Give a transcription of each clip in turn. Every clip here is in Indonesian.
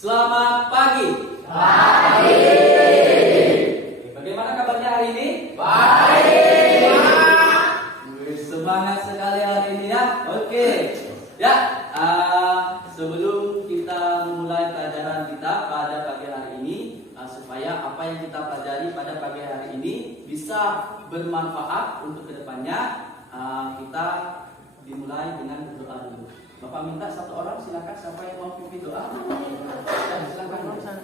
Selamat pagi. Pagi. Bagaimana kabarnya hari ini? Baik. Semangat sekali hari ini ya. Oke. Ya, sebelum kita memulai pelajaran kita pada pagi hari ini, supaya apa yang kita pelajari pada pagi hari ini bisa bermanfaat untuk kedepannya, kita dimulai dengan berdoa dulu. Bapak minta satu orang, silakan siapa yang mau pimpin doa. Silakan.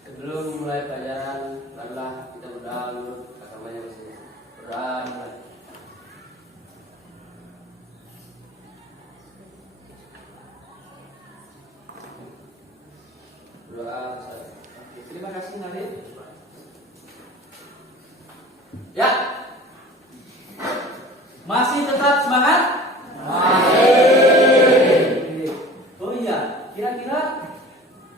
Sebelum mulai pelajaran, marilah kita berdoa dulu. Kasamanya masih berdoa. Berdoa. Terima kasih Nadir. Ya. Masih tetap semangat? Masih. Oh iya, kira-kira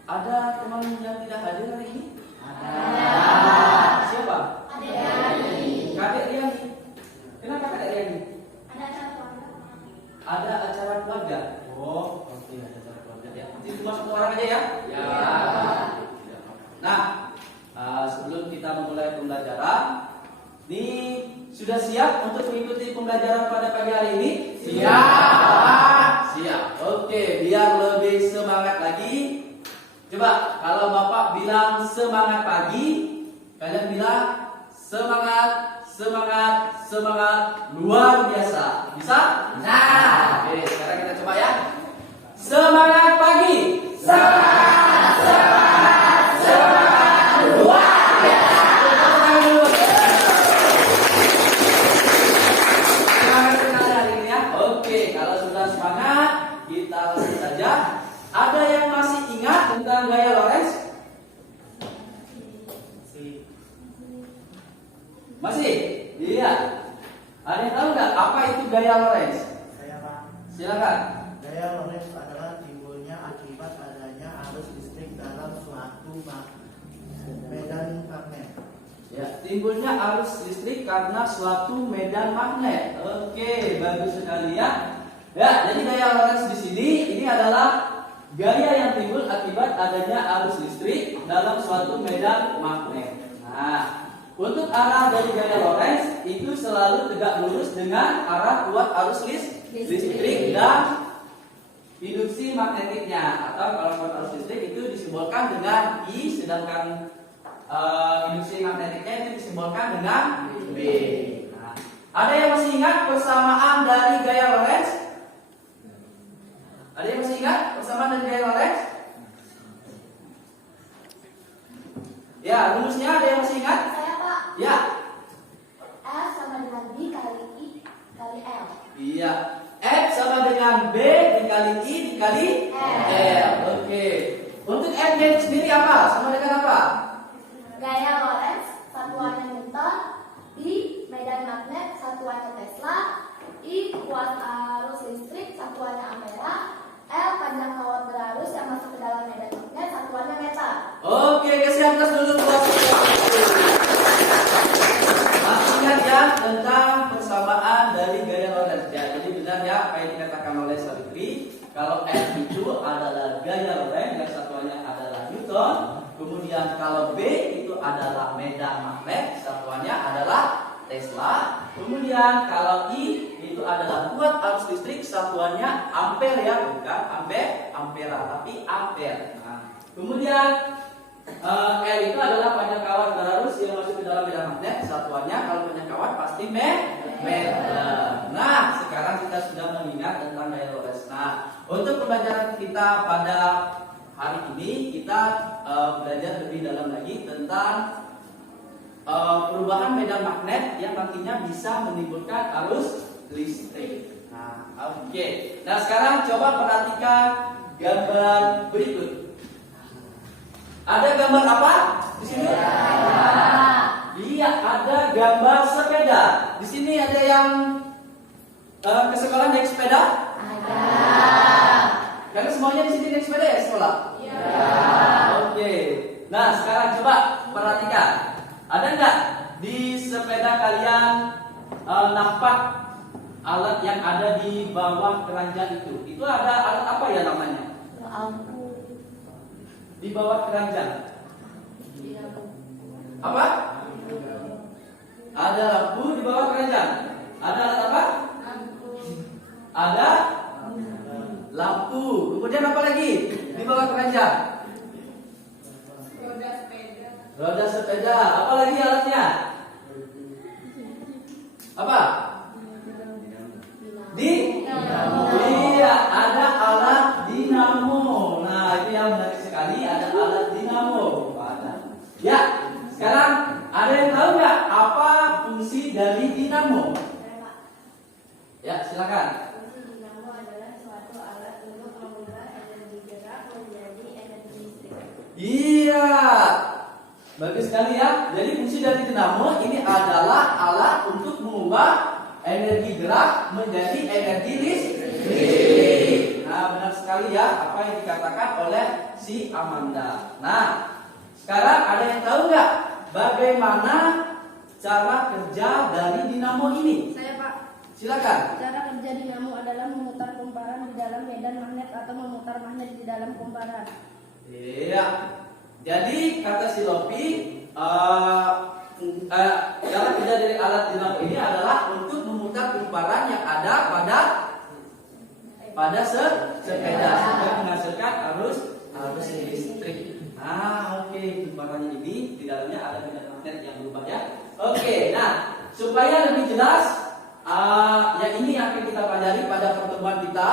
ada teman yang tidak hadir hari ini? Ada. Siapa? Ada. Kakek Riani. Kenapa Kakek Riani? Ada acara keluarga. Oh, oke, ada acara keluarga ya. Itu cuma satu orang aja ya? Ya. Nah, sebelum kita memulai pembelajaran, ini sudah siap untuk mengikuti pembelajaran pada pagi hari ini? Siap. Siap. Oke, biar lebih semangat lagi. Coba kalau Bapak bilang semangat pagi, kalian bilang semangat, semangat, semangat luar biasa. Bisa? Nah. Oke, sekarang kita coba ya. Semangat pagi. Semangat, semangat, semangat luar biasa. Semangat sekali hari ini ya. Oke, kalau sudah semangat, kita langsung saja. Ada yang masih ingat tentang gaya Lorentz? Masih? Iya. Ada yang tahu nggak apa itu gaya Lorentz? Saya Pak. Silakan. Gaya Lorentz adalah timbulnya akibat adanya arus listrik dalam suatu medan magnet. Ya, timbulnya arus listrik karena suatu medan magnet. Oke, bagus sekali ya. Ya, jadi gaya Lorentz di sini ini adalah gaya yang timbul akibat adanya arus listrik dalam suatu medan magnet. Nah, untuk arah dari gaya Lorentz itu selalu tegak lurus dengan arah kuat arus listrik dan induksi magnetiknya, atau kalau kuat arus listrik itu disimbolkan dengan I, sedangkan induksi magnetiknya itu disimbolkan dengan B. Nah, ada yang masih ingat persamaan dari gaya Lorentz? Ada yang masih ingat persamaan dari gaya Lorentz? Ya, rumusnya ada yang masih ingat? Saya Pak, Ya. F sama dengan B kali I kali L. Iya. F sama dengan B dikali I dikali L. Oke. Untuk F-nya itu sendiri apa? Sama dengan apa? Gaya Lorentz satuannya Newton, B medan magnet satuannya Tesla, I kuat arus listrik satuannya ampera, L panjang kawat berarus yang masuk ke dalam medan magnet satuannya meter. Oke, kasih atas dulu buat masih ingat ya tentang persamaan dari gaya Lorentz ya. Jadi benar ya apa yang dikatakan oleh Salibri, kalau F itu adalah gaya Lorentz yang satuannya adalah Newton. Kemudian kalau B itu adalah medan magnet, satuannya adalah Tesla. Kemudian kalau I itu adalah kuat arus listrik, satuannya ampere ya, bukan ampera tapi ampere. Nah, kemudian L itu adalah panjang kawat berarus yang masuk ke dalam medan magnet, satuannya kalau panjang kawat pasti meter. Nah, sekarang kita sudah mengingat tentang gaya Lorentz. Nah, untuk pembelajaran kita pada hari ini kita belajar lebih dalam lagi tentang perubahan medan magnet yang nantinya bisa menimbulkan arus listrik. Nah, oke. Nah, sekarang coba perhatikan gambar berikut. Ada gambar apa di sini? Iya, ada gambar sepeda. Di sini ada yang ke sekolah naik sepeda? Ada. Karena semuanya di sini naik sepeda ya sekolah? Iya. Oke. Nah, sekarang coba perhatikan. Ada nggak di sepeda kalian nampak alat yang ada di bawah keranjang itu ada alat apa ya namanya? Lampu. Di bawah keranjang. Dinamo. Apa? Ada lampu di bawah keranjang. Ada alat apa? Lampu. Ada lampu. Kemudian apa lagi di bawah keranjang? Roda sepeda. Roda sepeda. Apa lagi alatnya? Apa? Iya, ada alat dinamo. Nah, itu yang menarik sekali, ada alat dinamo. Ada. Ya, sekarang ada yang tahu nggak apa fungsi dari dinamo? Ya, silakan. Fungsi dinamo adalah suatu alat untuk mengubah energi gerak menjadi energi listrik. Iya, bagus sekali ya. Jadi fungsi dari dinamo ini adalah alat untuk mengubah energi gerak menjadi energi listrik. Nah, benar sekali ya apa yang dikatakan oleh si Amanda. Nah, sekarang ada yang tahu nggak bagaimana cara kerja dari dinamo ini? Saya Pak. Silakan. Cara kerja dinamo adalah memutar kumparan di dalam medan magnet atau memutar magnet di dalam kumparan. Iya. Jadi kata si Lopi, cara kerja dari alat dinamo ini adalah untuk memutar kumparan yang ada pada sepeda sehingga menghasilkan arus listrik. Nah, oke, kumparannya ini di dalamnya ada medan magnet yang berubah ya. Oke, nah supaya lebih jelas, yang ini yang akan kita pelajari pada pertemuan kita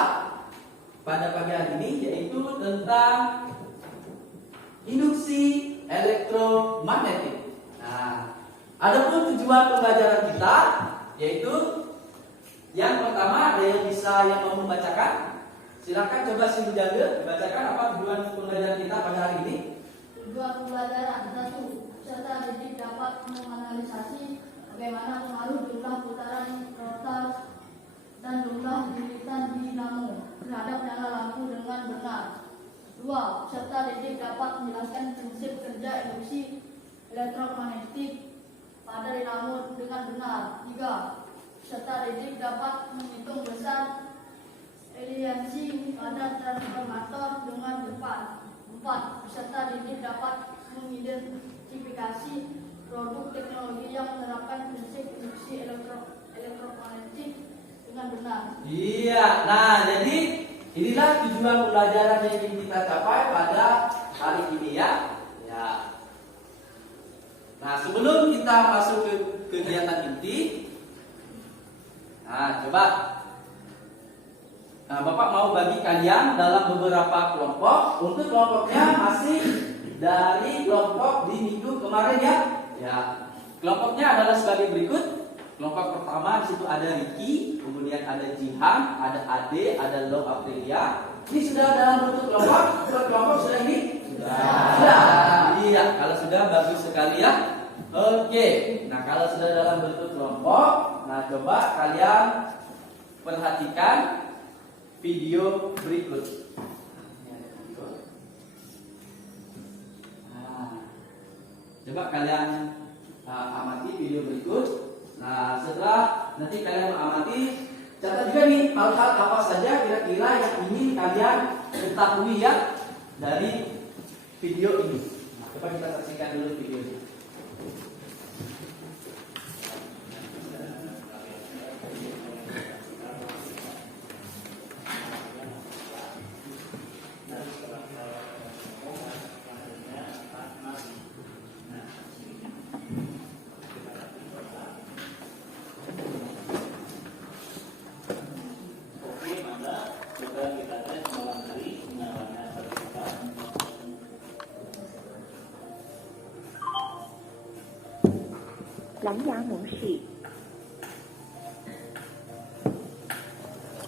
pada pagi hari ini, yaitu tentang induksi elektromagnetik. Nah, adapun tujuan pembelajaran kita yaitu yang pertama, ada yang mau membacakan? Silakan coba si Bujaga bacakan apa tujuan pembelajaran kita pada hari ini. Tujuan pembelajaran 1. Peserta didik dapat menganalisasi bagaimana pengaruh jumlah putaran rotor dan jumlah lilitan dinamo terhadap nyala lampu dengan benar. 2. Peserta didik dapat menjelaskan prinsip kerja induksi elektromagnetik pada dinamo dengan benar. 3. Peserta didik dapat menghitung besar efisiensi pada transformator dengan cepat. 4. Peserta didik dapat mengidentifikasi produk teknologi yang menerapkan prinsip induksi elektromagnetik dengan benar. Iya, nah jadi inilah tujuan pembelajaran yang ingin kita capai pada hari ini ya. Nah, sebelum kita masuk ke kegiatan inti, nah coba, Bapak mau bagi kalian dalam beberapa kelompok. Untuk kelompoknya masih dari kelompok di minggu kemarin ya. Ya, kelompoknya adalah sebagai berikut. Kelompok pertama di situ ada Ricky, kemudian ada Jihan, ada Ade, ada Lo Aprilia. Ini sudah dalam bentuk kelompok. Kelompok sudah ini? Sudah. Iya, kalau sudah bagus sekali ya. Oke. Nah, kalau sudah dalam bentuk kelompok, nah coba kalian perhatikan video berikut. Nah, coba kalian amati video berikut. Nah, setelah nanti kalian mengamati, catat juga nih hal-hal apa saja kira-kira yang ingin kalian ketahui ya dari video ini. Nah, coba kita saksikan dulu video ini.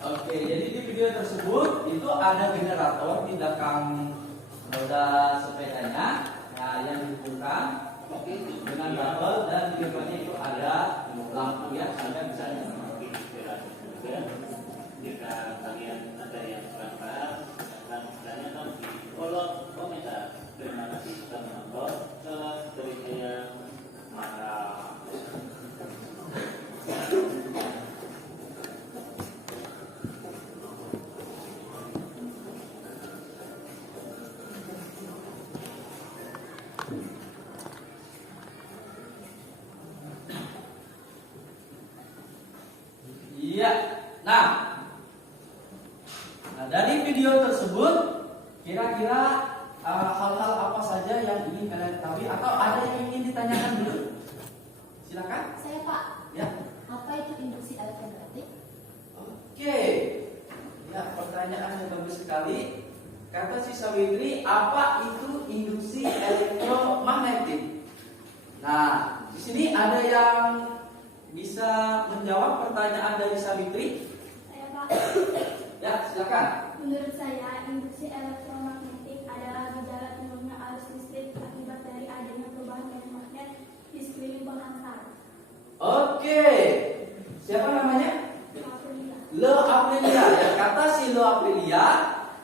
Oke, jadi di video tersebut itu ada generator di belakang roda sepedanya, nah yang dihubungkan dengan kabel dan di depannya itu ada lampu ya sehingga bisa nyala. Jika kalian ada yang kurang paham, silahkan bertanya di kolom komentar. Terima kasih sudah menonton. Salam dari saya, Mara. Nah, dari video tersebut kira-kira hal-hal apa saja yang ingin kalian ketahui atau ada yang ingin ditanyakan dulu? Silakan. Saya Pak, Ya. apa itu induksi elektromagnetik? Oke. Ya, pertanyaan yang bagus sekali. Kata si Sawitri, apa itu induksi elektromagnetik? Nah, di sini ada yang bisa menjawab pertanyaan dari Sawitri? Saya Pak, Ya, silakan. menurut saya induksi elektromagnetik adalah gejala timbulnya arus listrik akibat dari adanya perubahan medan magnet di sekeliling penghantar. Oke. Siapa namanya? Aprilia. Le Aprilia. Ya, kata si Le Aprilia,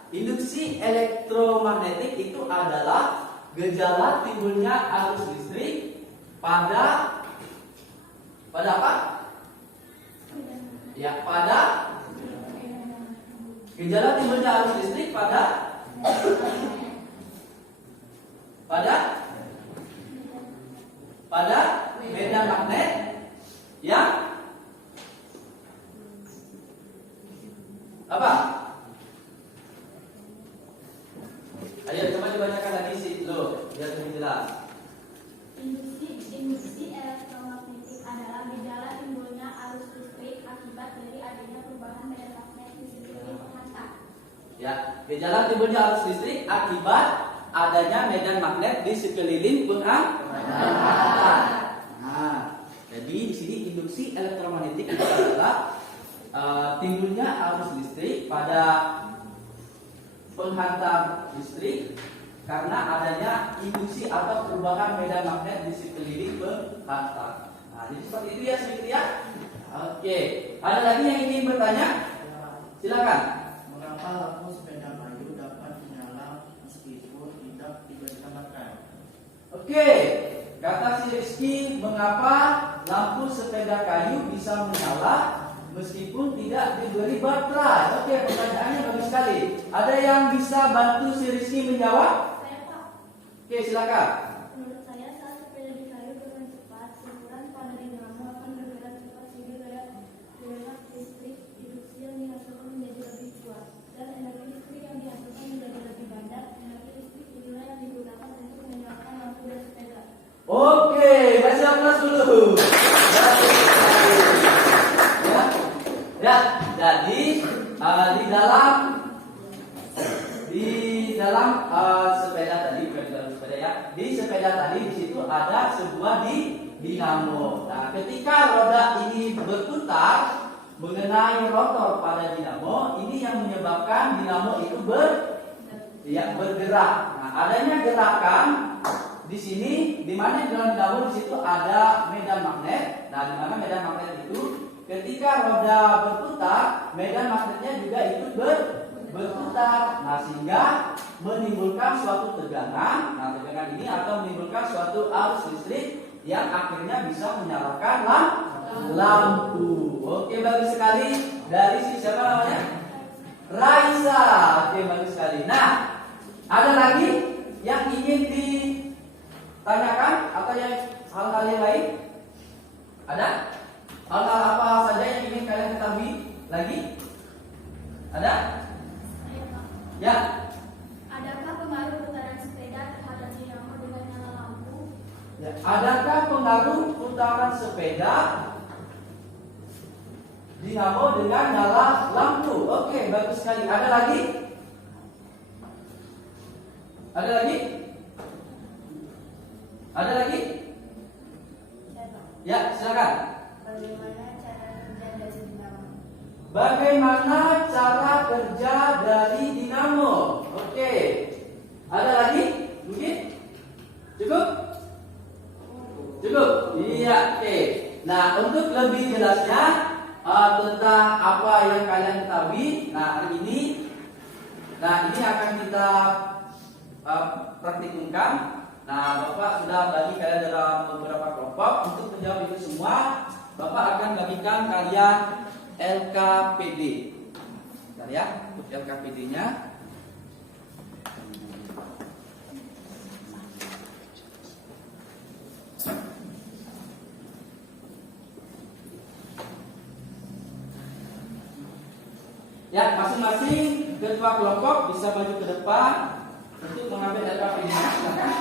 induksi elektromagnetik itu adalah gejala timbulnya arus listrik pada apa? Ya, pada gejala timbulnya arus listrik pada medan magnet yang apa? Ayo coba dibacakan lagi sih lo, biar lebih jelas. Induksi elektromagnetik adalah gejala timbulnya arus listrik akibat dari adanya perubahan medan magnet di sekeliling penghantar. Ya, gejala timbulnya arus listrik akibat adanya medan magnet di sekeliling penghantar. Nah, jadi di sini induksi elektromagnetik itu adalah timbulnya arus listrik pada penghantar listrik karena adanya induksi atau perubahan medan magnet di sekeliling penghantar. Nah, jadi seperti itu ya, seperti ya. Oke, ada lagi yang ingin bertanya? Silakan. Mengapa lampu sepeda kayu dapat menyala meskipun tidak diberikan baterai? Oke, kata si Rizky, mengapa lampu sepeda kayu bisa menyala meskipun tidak diberi baterai? Oke, pertanyaannya bagus sekali. Ada yang bisa bantu si Rizky menjawab? Saya Pak, Oke, silakan. menurut saya saat sepeda di kayu bergerak cepat, semburan pada dinamo akan bergerak cepat sehingga gaya listrik induksi yang dihasilkan menjadi lebih kuat dan energi listrik yang dihasilkan menjadi lebih banyak. Energi listrik inilah yang digunakan untuk menyalakan lampu dan sepeda. Oke, kasih aplaus dulu. Ya, ya. Jadi di dalam sepeda tadi, bukan di dalam sepeda ya. Di sepeda tadi di situ ada sebuah dinamo. Nah, ketika roda ini berputar mengenai rotor pada dinamo, ini yang menyebabkan dinamo itu bergerak. Nah, adanya gerakan di sini, di mana di dalam dinamo di situ ada medan magnet. Nah, di mana medan magnet itu ketika roda berputar, medan magnetnya juga ikut berputar. Nah, sehingga menimbulkan suatu tegangan. Nah, tegangan ini akan menimbulkan suatu arus listrik yang akhirnya bisa menyalakan lampu. Oke, bagus sekali. Dari siapa namanya? Raisa. Oke, bagus sekali. Nah, ada lagi yang ingin ditanyakan atau yang hal-hal yang lain? Ada? Hal-hal apa saja yang ingin kalian ketahui lagi? Ada? Saya Pak, Ya. adakah pengaruh putaran sepeda terhadap dinamo dengan nyala lampu? Ya. Adakah pengaruh putaran sepeda dinamo dengan nyala lampu? Oke, bagus sekali. Ada lagi? Ada lagi? Ada lagi? Saya Pak, Ya, silakan. bagaimana cara kerja dari dinamo? Bagaimana cara kerja dari dinamo? Oke. Ada lagi? Mungkin? Cukup? Cukup? Iya, oke. Nah, untuk lebih jelasnya tentang apa yang kalian ketahui, nah hari ini, ini akan kita praktikumkan. Nah, Bapak sudah bagi kalian dalam beberapa kelompok. Untuk menjawab itu semua, Bapak akan bagikan kalian LKPD. Bentar ya, untuk LKPD-nya. Ya, masing-masing ketua kelompok bisa maju ke depan untuk mengambil LKP-nya. Silakan.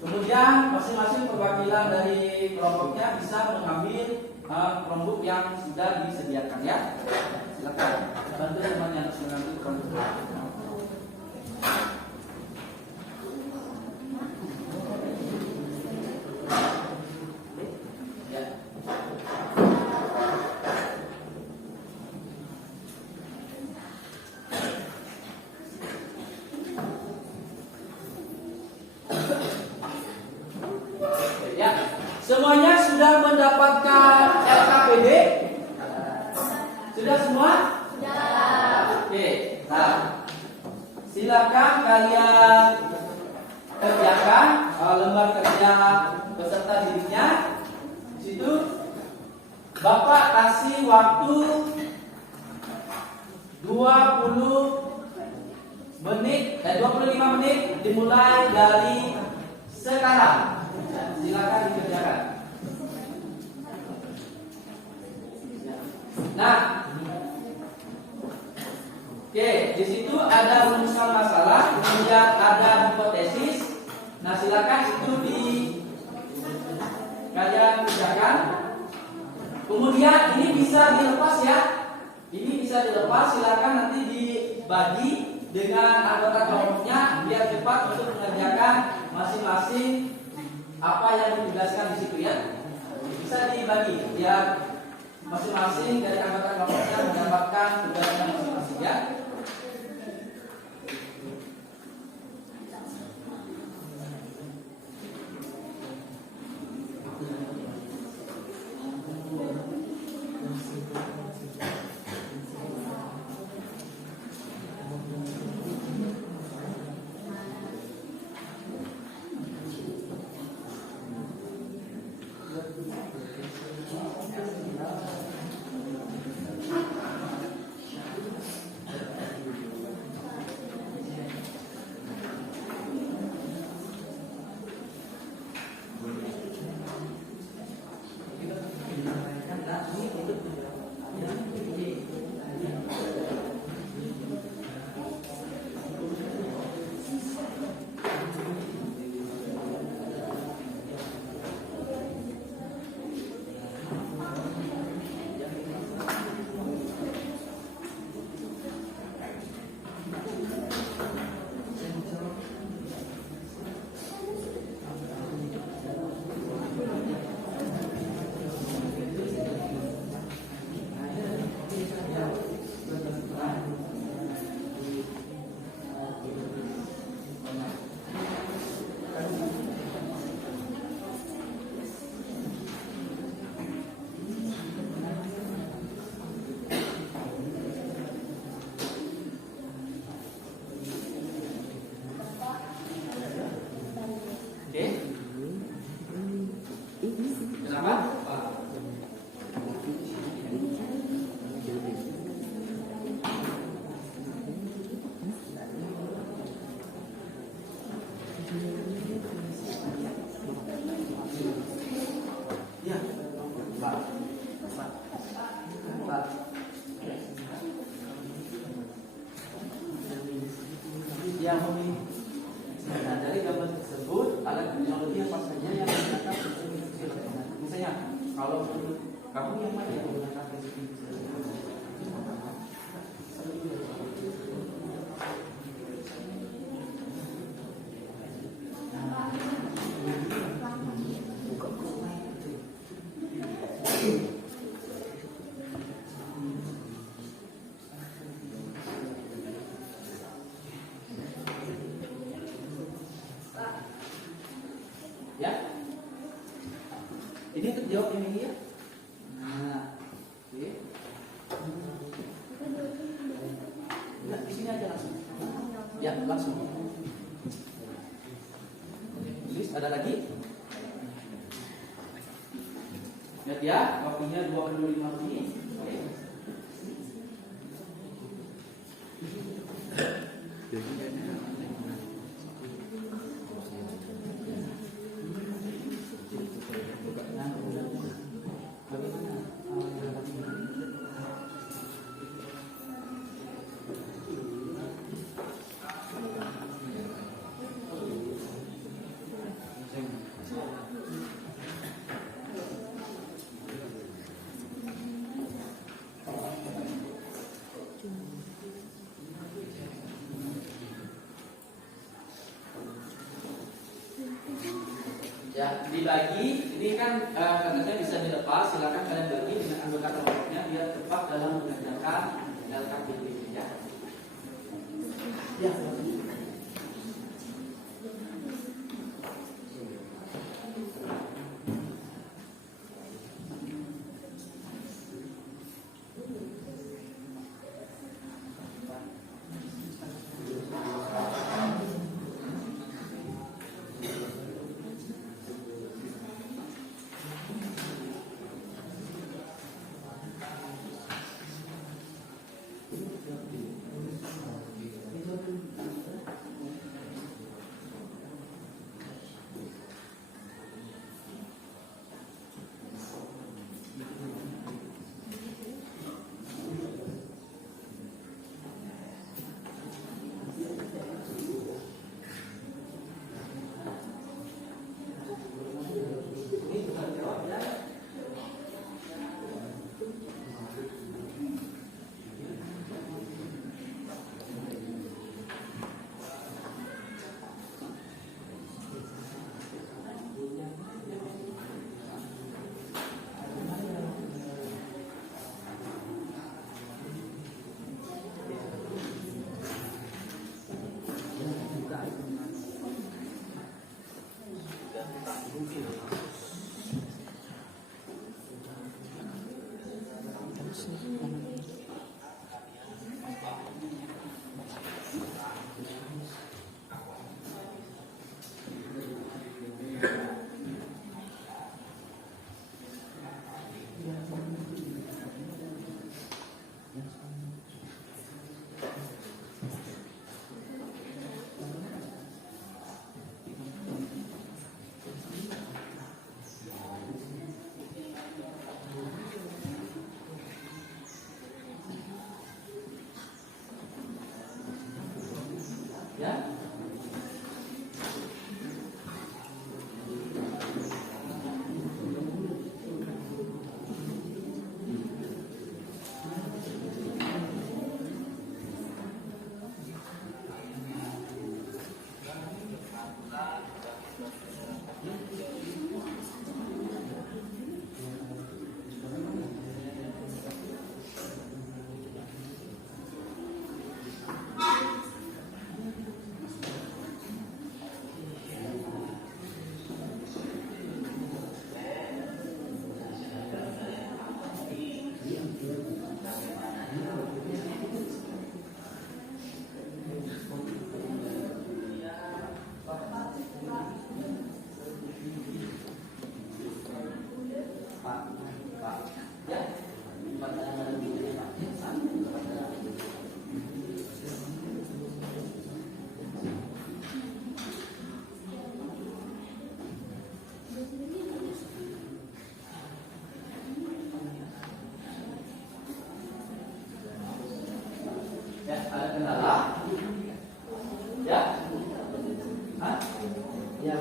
Kemudian masing-masing perwakilan dari kelompoknya bisa mengambil kelompok yang sudah disediakan ya. Silakan bantu temannya untuk mengambil kelompok. Ya. Ya, semuanya sudah mendapatkan LKPD? Sudah semua? Sudah. Oke, nah, silakan kalian kerjakan lembar kerja beserta dirinya. Di situ Bapak kasih waktu 25 menit dimulai dari sekarang. Silakan dikerjakan. Nah, oke, di situ ada rumusan masalah, kemudian ada hipotesis. Nah, silakan itu kalian kerjakan. Kemudian ini bisa dilepas ya. Ini bisa dilepas, silakan nanti dibagi dengan anggota kelompoknya biar cepat untuk mengerjakan masing-masing apa yang ditugaskan di situ ya. Bisa dibagi biar masing-masing dari anggota kelompoknya mendapatkan tugasnya masing-masing ya. Yang nah, dari gambar tersebut alat teknologi apa saja yang menggunakan sistem induksi elektronik. Misalnya, kalau kamu yang mana yang menggunakan sistem induksi elektronik? Ya, ini untuk jawab yang ini ya. Nah, oke. Nah, di sini aja langsung. Ya, langsung. Tulis ada lagi. Lihat ya, waktunya 25 menit. Oke. Bagaimana Ya, dibagi. Ini kan katanya bisa dilepas. Silakan kalian bagi dengan anggota kelompoknya biar cepat dalam mengerjakan LKPP ya. Ya. Ya. Ya, ada kendala? Ya? Hah? Ya.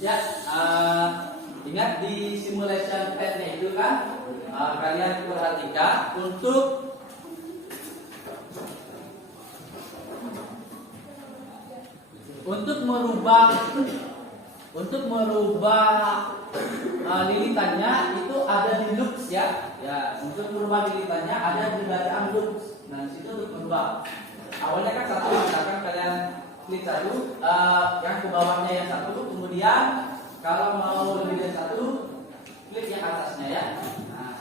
Ya, ingat di simulation pad-nya itu kan kalian perhatikan untuk merubah Untuk merubah lilitannya itu ada di loops ya. Ya, untuk merubah lilitannya ada di bagian loops. Nah, di situ untuk merubah. Awalnya kan satu, misalkan kalian klik satu, yang ke bawahnya yang satu, kemudian kalau mau lebih dari satu, klik yang atasnya ya. Nah.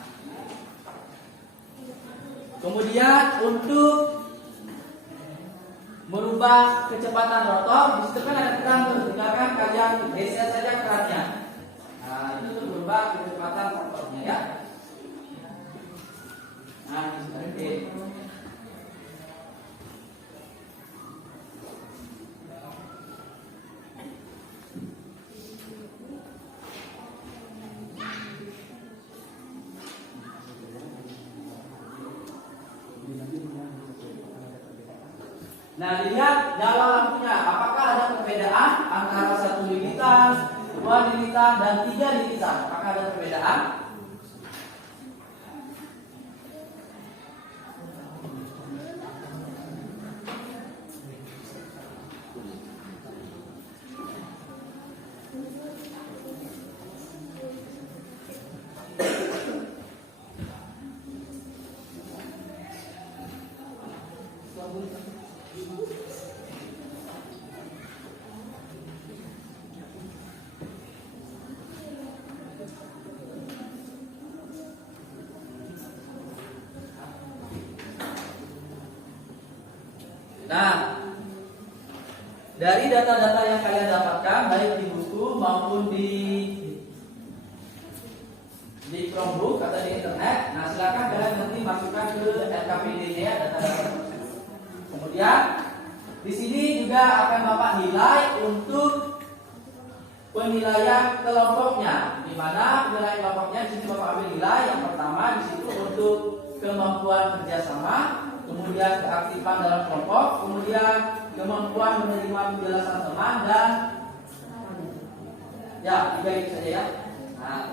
Kemudian untuk merubah kecepatan rotor, di situ kan ada keran tuh, tinggalkan kalian geser saja kerannya. Nah, itu untuk merubah kecepatan rotornya ya. Nah, ini seperti ini. Nah, dilihat nyala lampunya, apakah ada perbedaan antara satu lilitan, dua lilitan, dan tiga lilitan? Apakah ada perbedaan? Nah, dari data-data yang kalian dapatkan baik di buku maupun di Chromebook atau di internet, nah silakan kalian nanti masukkan ke LKPD-nya ya data-data. Kemudian di sini juga akan Bapak nilai untuk penilaian kelompoknya. Di mana penilaian kelompoknya di sini Bapak ambil nilai yang pertama di situ untuk kemampuan kerjasama, kemudian keaktifan dalam kelompok, kemudian kemampuan menerima penjelasan teman dan ya tiga itu saja ya. Nah,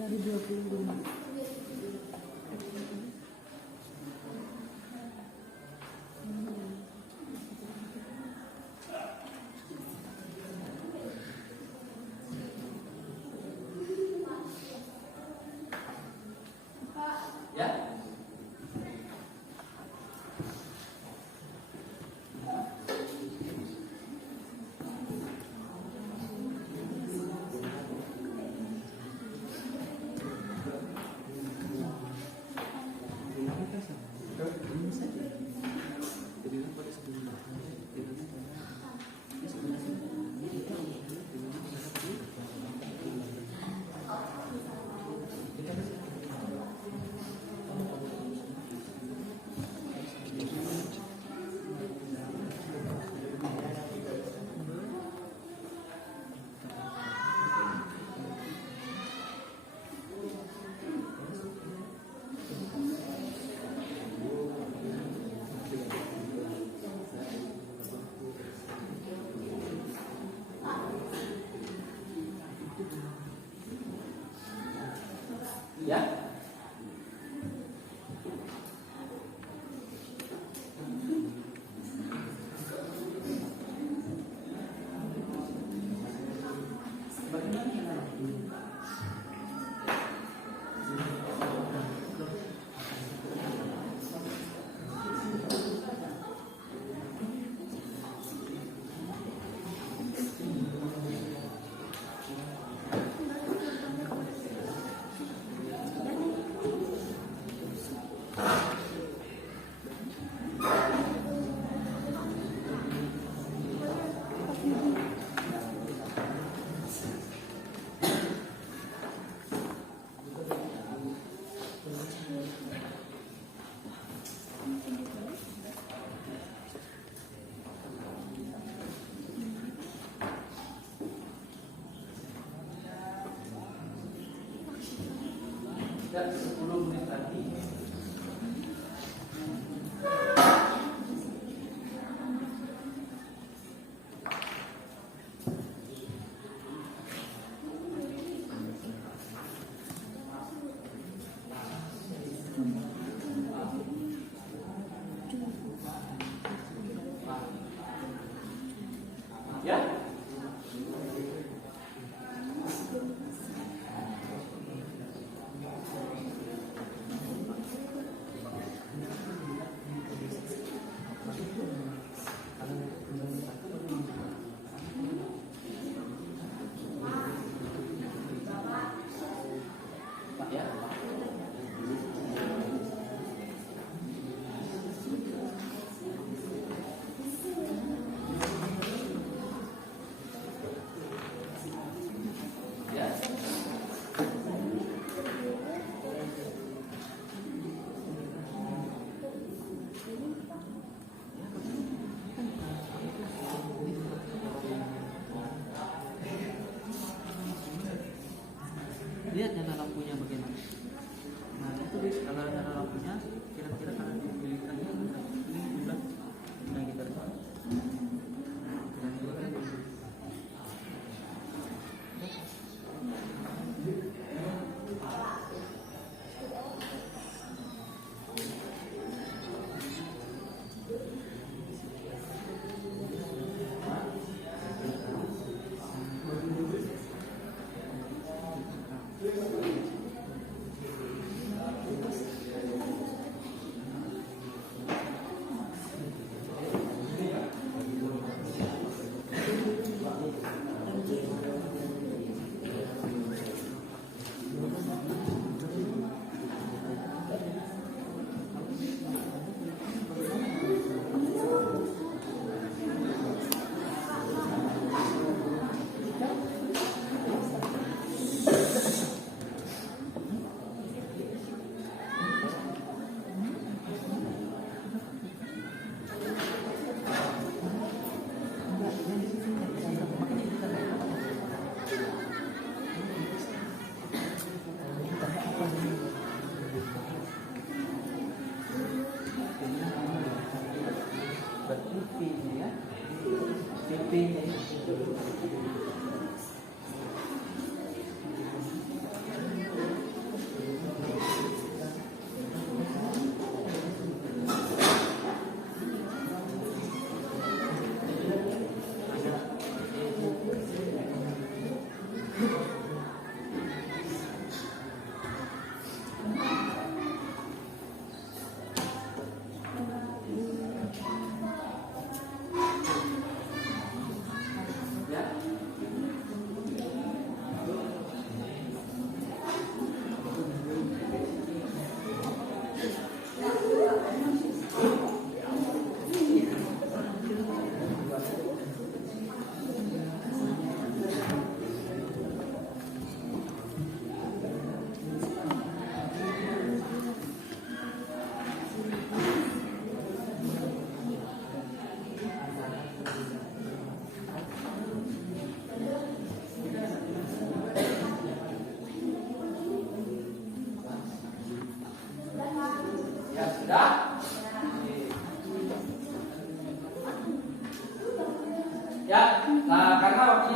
dari 25. Ya. Ya. Dan 10 menit lagi. Ya. Ya. Ya. Lihat nyala lampunya bagaimana. Nah itu guys, kalau nyala lampunya kira-kira kalau dipilihkannya ini udah kita depan.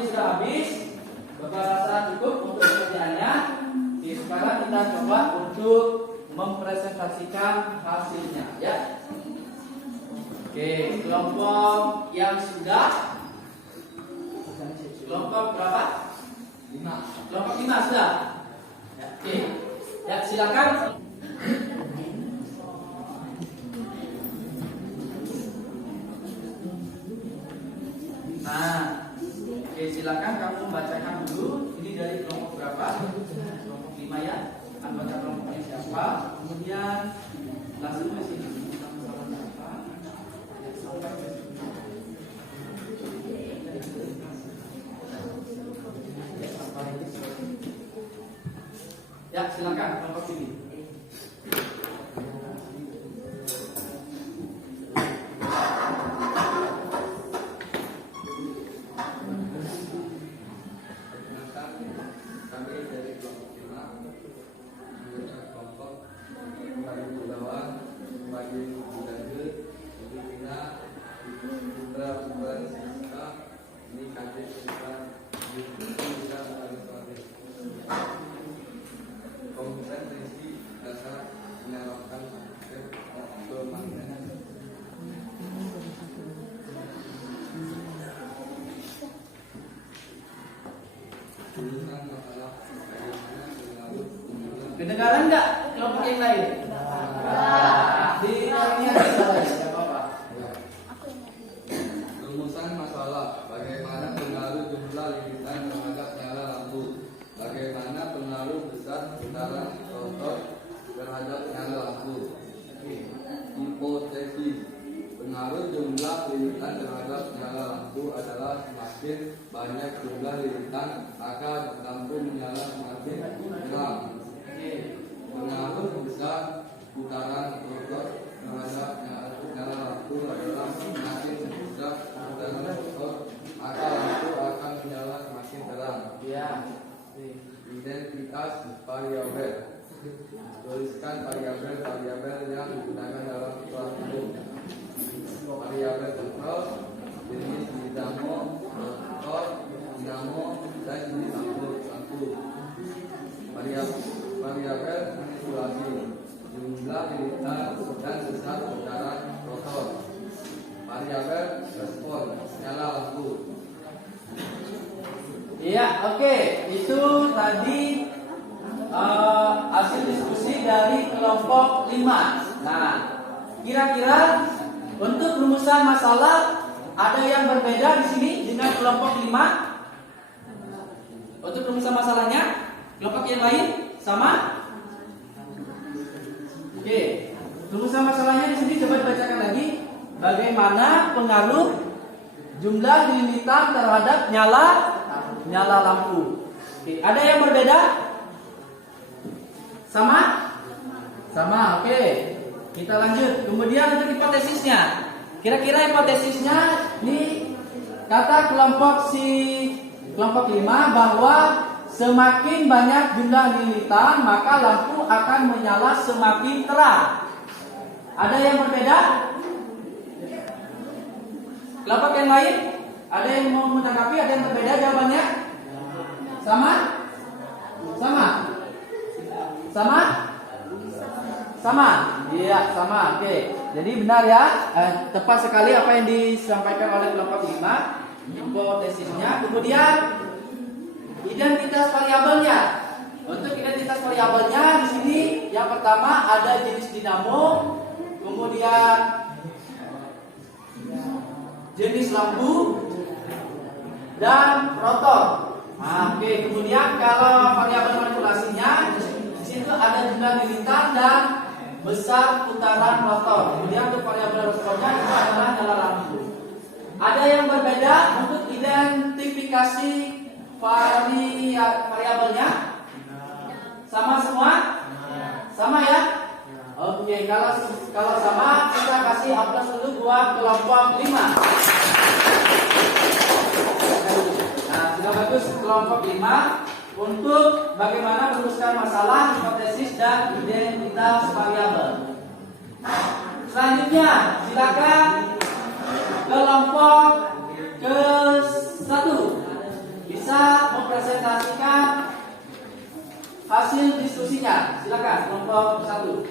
sudah habis. Bapak rasa cukup untuk pengertiannya. Oke, sekarang kita coba untuk mempresentasikan hasilnya ya. Oke, kelompok yang sudah kelompok berapa? 5. Kelompok 5 sudah. Ya, oke. Ya, silakan. Nah, oke, silakan kamu bacakan dulu. Ini dari kelompok berapa? Kelompok 5 ya. Anggota kelompoknya siapa? Kemudian langsung ke sini. Ya, silakan kelompok sini. Kami dari kelompok 5 anggota kelompok bagi Bulawan, bagi Budaya, Filipina, Putra Putra Sista, ini kader kita bisa melalui kompetensi dasar menerapkan kemampuan. Tulisan masalah bagaimana pengaruh Kedengaran nggak kelompok yang lain? Di ini ada siapa Pak? rumusan masalah bagaimana pengaruh jumlah lilitan terhadap nyala lampu, bagaimana pengaruh besar putaran rotor terhadap nyala lampu. Hipotesis pengaruh jumlah lilitan terhadap nyala lampu adalah semakin banyak jumlah lilitan maka lampu menyala semakin terang. Pengaruh besar putaran rotor terhadap nyala lampu adalah semakin besar putaran rotor maka lampu akan menyala semakin terang. Ya. Identitas variabel. Tuliskan variabel yang digunakan dalam kelas umum. Variabel kontrol, jenis dinamo, rotor, dinamo, dan jenis lampu. Variabel manipulasi, jumlah lilitan dan besar putaran rotor. Variabel respon, nyala lampu. Iya, oke. Itu tadi hasil diskusi dari kelompok 5. Nah, kira-kira untuk rumusan masalah ada yang berbeda di sini dengan kelompok 5? Untuk rumusan masalahnya, kelompok yang lain sama? Oke, rumusan masalahnya di sini coba dibacakan lagi. Bagaimana pengaruh jumlah lilitan terhadap nyala lampu? Oke, ada yang berbeda? Sama? Sama, oke. Kita lanjut. Kemudian untuk hipotesisnya. Kira-kira hipotesisnya ini kata kelompok 5 bahwa semakin banyak jumlah lilitan maka lampu akan menyala semakin terang. Ada yang berbeda? Kelompok yang lain? Ada yang mau menanggapi? Ada yang berbeda jawabannya? Sama? Sama? Sama? Sama? Iya, sama. Oke. Jadi benar ya. Tepat sekali apa yang disampaikan oleh kelompok 5. Hipotesisnya. Kemudian identitas variabelnya. Untuk identitas variabelnya di sini yang pertama ada jenis dinamo, kemudian jenis lampu dan rotor. Nah, oke. Kemudian kalau variabel manipulasinya di situ ada jumlah lilitan dan besar putaran rotor. Kemudian untuk variabel responnya itu adalah nyala lampu. Ada yang berbeda untuk identifikasi variabelnya? Sama semua? Sama ya? Oke, kalau sama kita kasih aplaus dulu buat kelompok 5. Nah, sudah bagus kelompok 5 untuk bagaimana merumuskan masalah, hipotesis dan identitas variabel. Selanjutnya, silakan kelompok ke-1. bisa mempresentasikan hasil diskusinya. Silakan kelompok 1.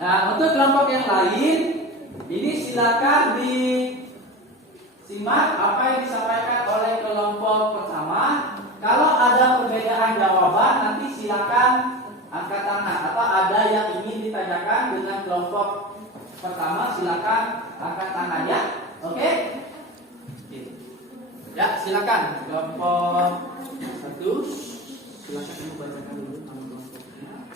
Nah, untuk kelompok yang lain, ini silakan disimak apa yang disampaikan oleh kelompok pertama. Kalau ada perbedaan jawaban, nanti silakan angkat tangan. Atau ada yang ingin ditanyakan dengan kelompok pertama, silakan angkat tangan ya. Oke? Ya, silakan kelompok 1. Silakan ibu bacakan dulu nama kelompoknya.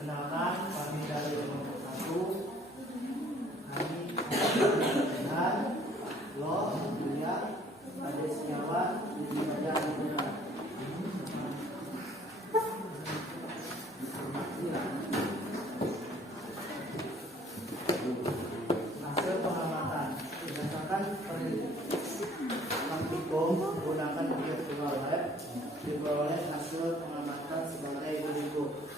Perkenalkan, kami dari kelompok 1. Kami dan Lo, Julia, Ade Setiawan, Didi Raja, Dina. Hasil pengamatan berdasarkan praktikum menggunakan virtual lab diperoleh hasil pengamatan sebagai berikut.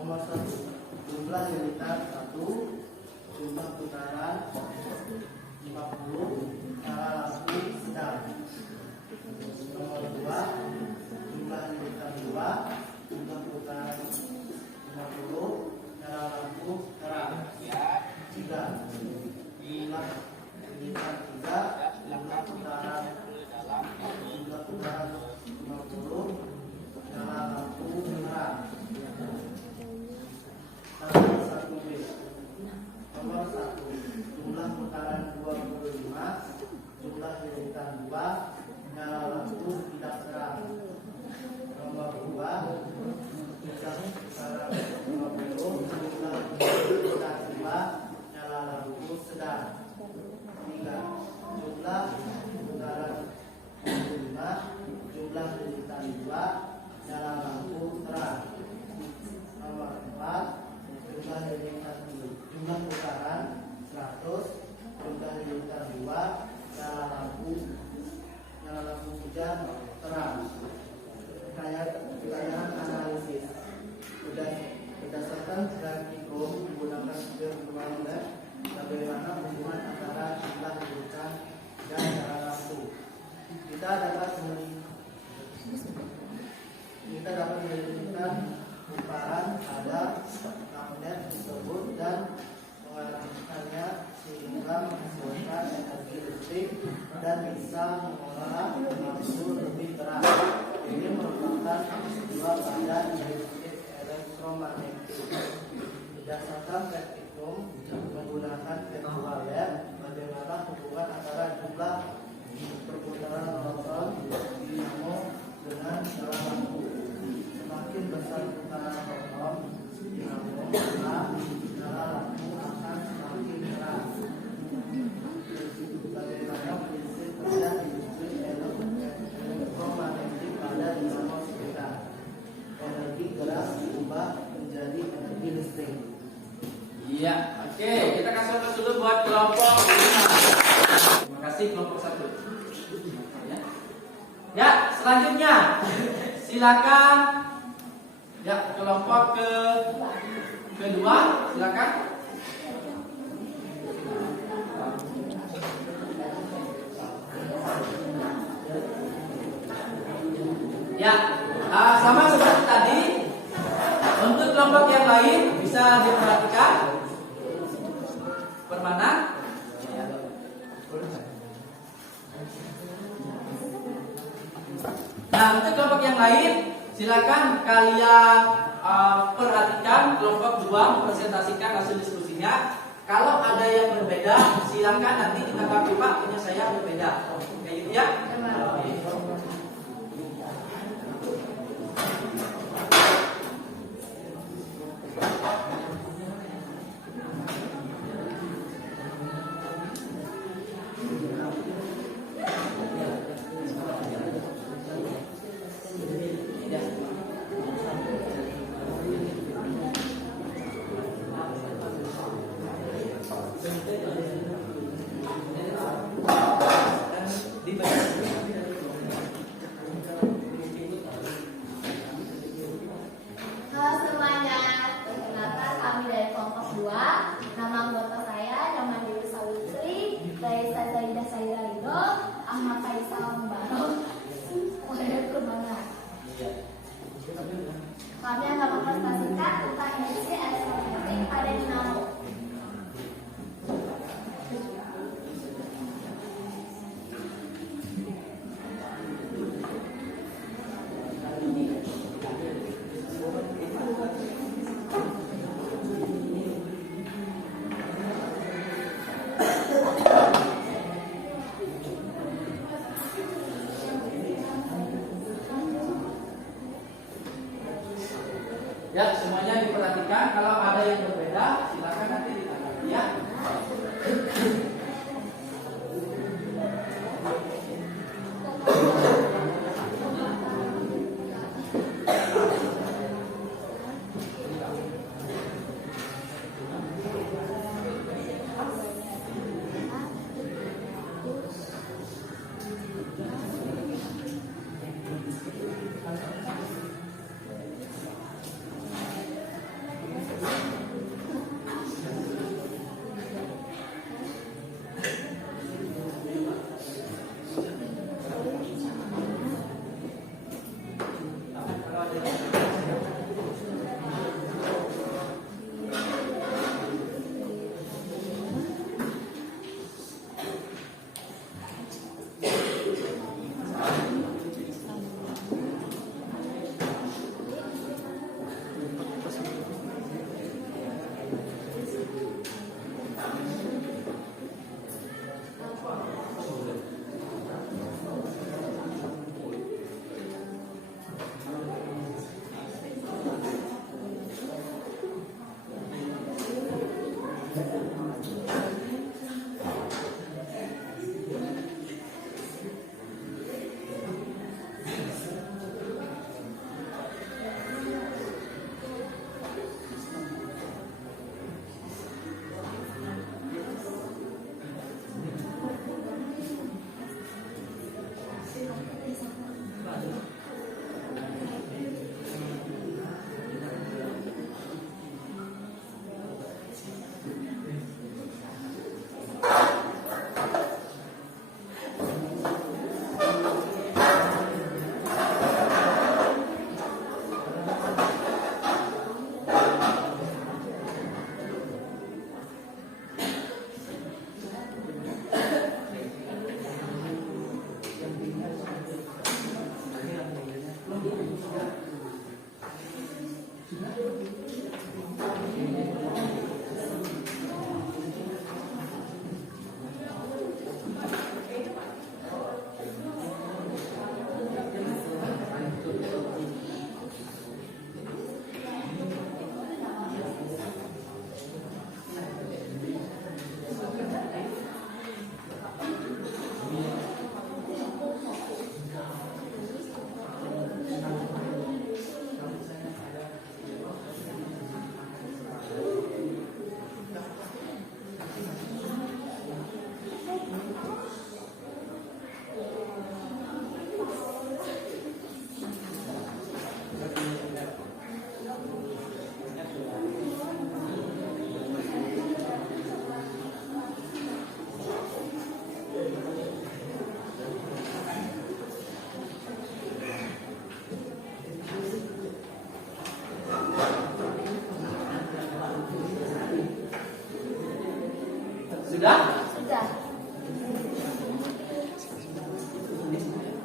Nomor 1, jumlah lilitan 1, jumlah putaran 40, nyala lampu sedang. Nomor 2, jumlah lilitan 2, jumlah putaran 50, nyala lampu terang. 3, jumlah lilitan 3, jumlah putaran 50, nyala lampu terang. Nomor 1B, nomor 1, jumlah putaran 25, jumlah lilitan 2, nyala lampu tidak terang. Nomor 2, jumlah putaran 50, jumlah lilitan 2, nyala lampu sedang. 3, jumlah putaran 25, jumlah lilitan 2, nyala lampu terang. Nomor 4, jumlah lilitan 2, jumlah putaran 100, jumlah lilitan 2, nyala lampu hujan terang. Pertanyaan analisis. Berdasarkan praktikum menggunakan virtual lab, bagaimana hubungan antara jumlah lilitan dan nyala lampu? Kita dapat melihatkan kumparan pada magnet tersebut dan mengarahkannya sehingga menghasilkan energi listrik dan bisa mengolah lampu lebih terang. Ini merupakan sebuah keadaan listrik elektromagnetik. Berdasarkan praktikum menggunakan virtual lab, bagaimana hubungan antara jumlah perputaran proton dinamo dengan nyala lampu? Semakin besar putaran proton dinamo, maka nyala lampu akan semakin terang. Bagaimana prinsip kerja listrik elektromagnetik pada dinamo sekitar? Energi gerak diubah menjadi energi listrik. Iya, oke. Kita kasih fokus dulu buat kelompok 5. Terima kasih kelompok 1. Ya, selanjutnya silakan ya kelompok kedua, silakan. Ya, sama seperti tadi. Untuk kelompok yang lain bisa diperhatikan permana. Nah, untuk kelompok yang lain silakan kalian perhatikan kelompok 2 mempresentasikan hasil diskusinya. Kalau ada yang berbeda, silakan nanti ditanggapi Pak, punya saya berbeda. Kayak gitu ya. Ahmad Faisal Mubarok. Kemana? Kami akan mempresentasikan tentang industri elektronik pada Dinamo. Ya, semuanya diperhatikan. Kalau ada yang berbeda, silakan nanti ditanggapi ya. Sudah? Sudah.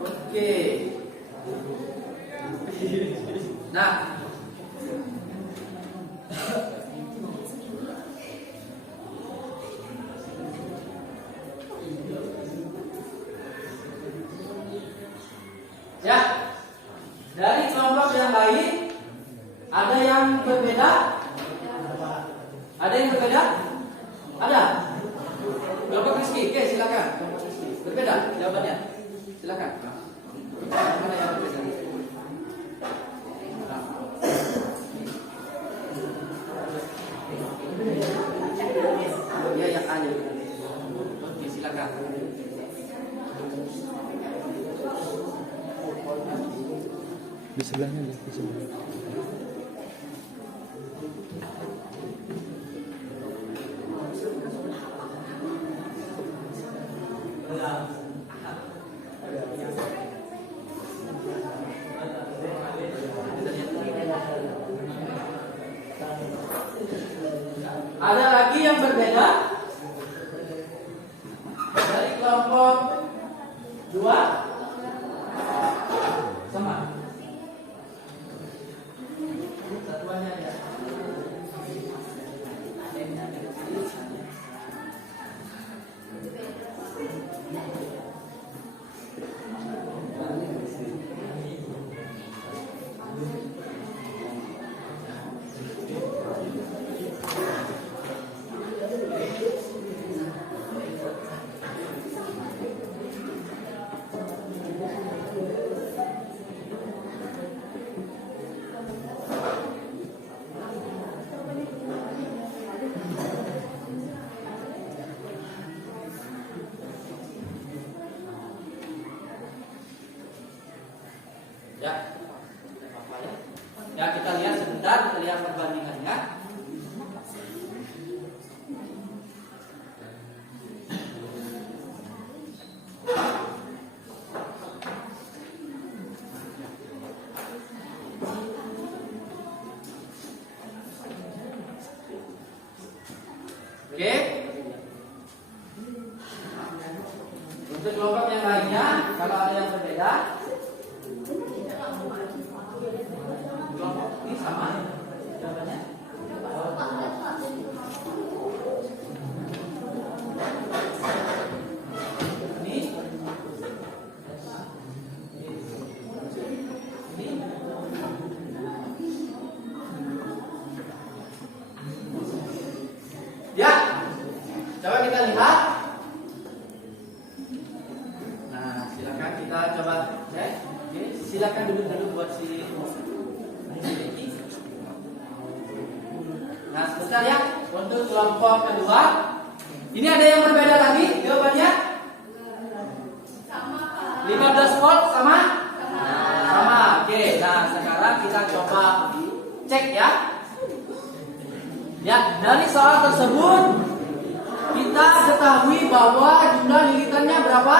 Oke. Nah, ya, dari kelompok yang lain ada yang berbeda? Ada yang berbeda? Ada? Kelompok Rizky, oke silakan. Berbeda jawabannya. Silakan. Mana yang berbeda? Ya yang A nya. Oke silakan. Di sebelahnya, di sebelah. yang berbeda dari kelompok 2 sama. Satuannya ya. Ya, apa ya? Ya, kita lihat sebentar, kita lihat perbandingannya. Oke. Untuk kelompok yang lainnya, kalau ada yang berbeda, kelompok ini sama jawabannya. Ini ya, coba kita lihat. Nah, silakan kita coba cek. Oke, silakan duduk buat si. Nah, sebentar ya. Untuk kelompok kedua, ini ada yang berbeda lagi jawabannya? Sama. 15 volt sama? Sama. Oke, nah sekarang kita coba cek ya. Ya, dari soal tersebut kita ketahui bahwa jumlah lilitannya berapa?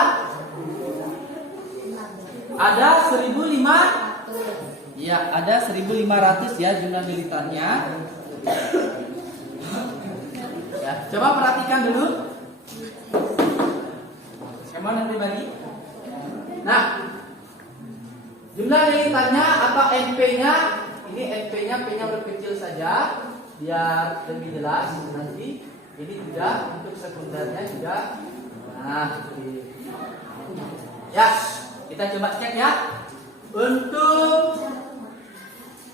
Ada 1.500. Ya, ada 1.500 ya jumlah lilitannya. Ya, coba perhatikan dulu. Skema nanti bagi. Nah, jumlah lilitannya atau NP-nya, ini NP-nya P-nya berkecil saja biar lebih jelas nanti. Ini juga untuk sekundernya juga. Nah, ya, kita coba cek ya. Untuk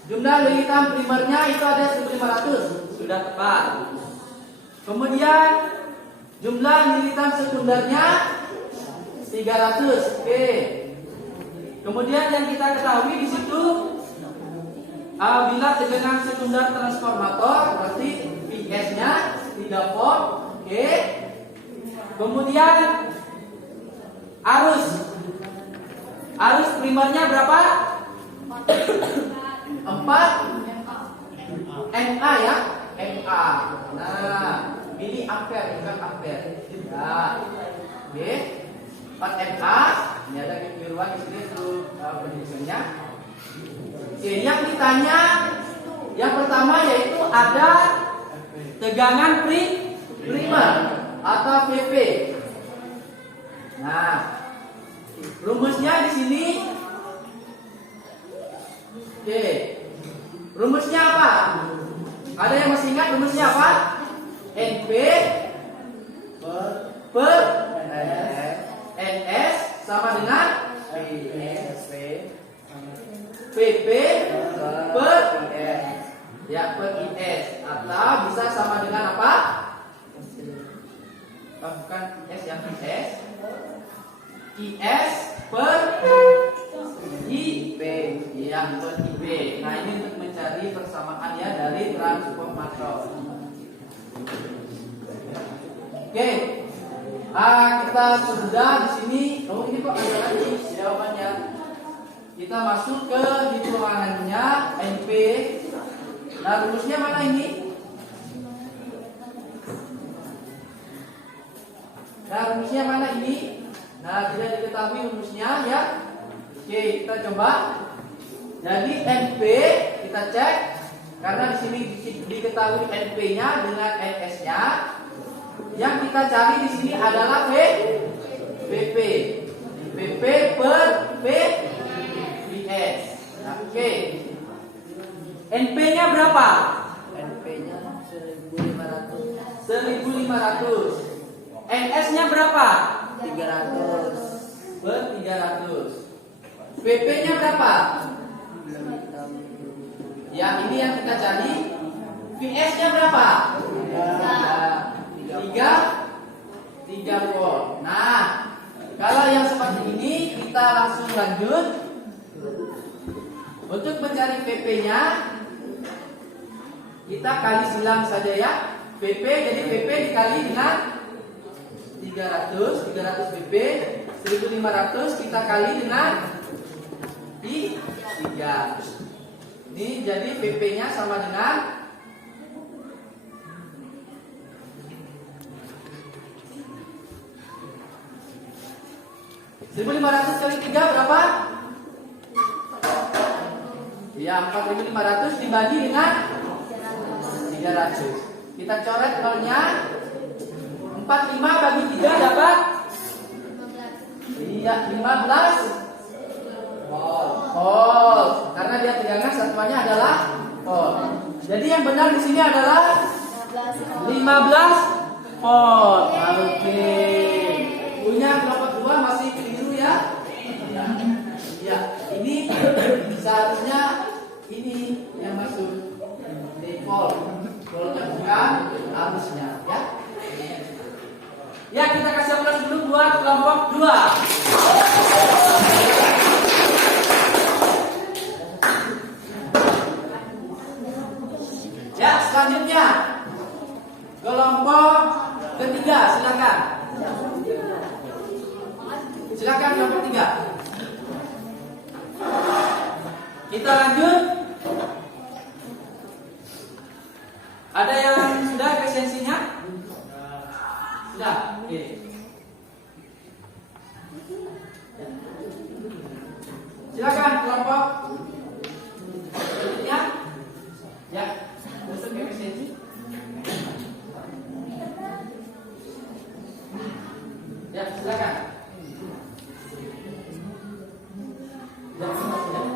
jumlah lilitan primernya itu ada 1.500, sudah tepat. Kemudian jumlah lilitan sekundernya 300. Oke. Kemudian yang kita ketahui di situ bila tegangan sekunder transformator berarti PS-nya 3 volt. Oke. Kemudian arus primernya berapa? 4 MA ya, MA. Nah, mili ampere bukan ampere. Ya. Oke. 4 MA. Ini ada kebiruan di sini untuk penjelasannya. Oke, yang ditanya yang pertama yaitu ada tegangan primer atau PP. Nah, rumusnya di sini. Oke. Rumusnya apa? Ada yang masih ingat rumusnya apa? NP per NS sama dengan PP per ya per IS atau bisa sama dengan apa? Bukan IS yang IS per IP ya per IP. Nah, ini untuk mencari persamaan ya dari transformator. Oke. Kita sudah di sini. Oh, ini kok ada lagi jawabannya. Kita masuk ke hitungannya NP. Nah, rumusnya mana ini? Nah, rumusnya mana ini? Nah, tidak diketahui rumusnya ya. Oke, kita coba. Jadi NP kita cek Karena di sini diketahui NP-nya dengan NS-nya. Yang kita cari di sini adalah PP. PP per VS. Oke. NP-nya berapa? NP-nya 1.500. 1.500. NS-nya berapa? 300. Per 300. PP-nya berapa? Ya, ini yang kita cari. VS-nya berapa? 3 volt. Nah, kalau yang seperti ini kita langsung lanjut. Untuk mencari PP-nya kita kali silang saja ya. PP, jadi PP dikali dengan 300 PP, 1.500 kita kali dengan 3. Ini jadi PP-nya sama dengan 1.500 kali 3 berapa? Ya, 4.500 dibagi dengan 300. Kita coret nolnya. 45 bagi 3 dapat? Iya, 15 volt. Karena dia tegangan satuannya adalah volt. Jadi yang benar di sini adalah 15 volt. Oke. Punya kelompok 2 masih keliru ya? Ya, ini seharusnya ini yang masuk di volt. Voltnya bukan arusnya ya. Ya, kita kasih aplaus dulu buat kelompok 2. Ya, selanjutnya kelompok ketiga, silakan. Silakan kelompok 3. Kita lanjut. Ada yang sudah efisiensinya? Sudah. Oke. Silakan kelompok selanjutnya. Ya, untuk efisiensi. Ya, silakan. Ya, silakan.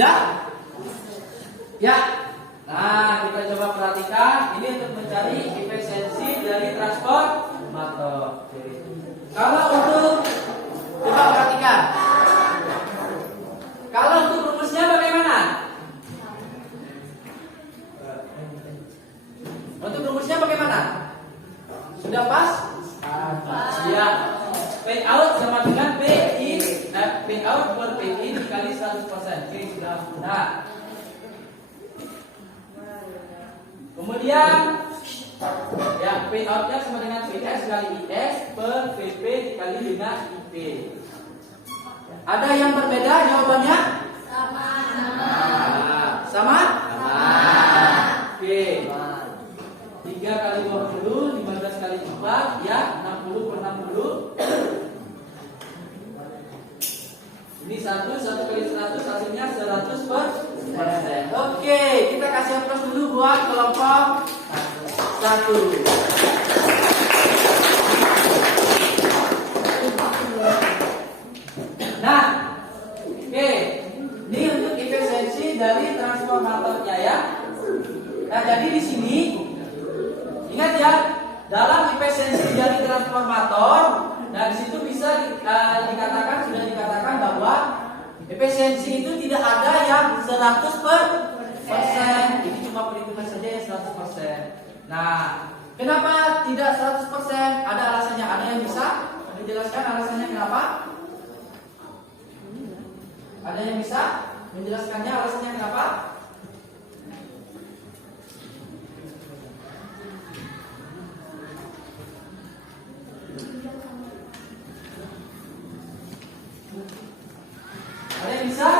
Sudah? Ya. Nah, kita coba perhatikan. Ini untuk mencari efisiensi dari transformator. Kalau untuk, coba perhatikan. Kalau untuk rumusnya bagaimana? Untuk rumusnya bagaimana? Sudah pas? Ya. P out sama dengan P out per P in dikali 100%. Oke, sudah mudah. Kemudian ya, P out-nya sama dengan PS kali IS per VP dikali dengan IP. Ada yang berbeda jawabannya? Sama. Sama? Oke. 3 kali 20, 15 kali 4, ya 60 per 60. Ini 1 kali 100 hasilnya 100%. Oke, kita kasih aplaus dulu buat kelompok 1. Nah, oke, ini untuk efisiensi dari transformatornya ya. Nah, jadi di sini ingat ya, dalam efisiensi dari transformator, nah di situ bisa dikatakan, sudah dikatakan bahwa efisiensi itu tidak ada yang 100%. Ini cuma perhitungan saja yang 100%. Nah, kenapa tidak 100%? Ada alasannya. Ada yang bisa menjelaskan alasannya kenapa? Ada yang bisa menjelaskannya alasannya kenapa? Ada yang bisa?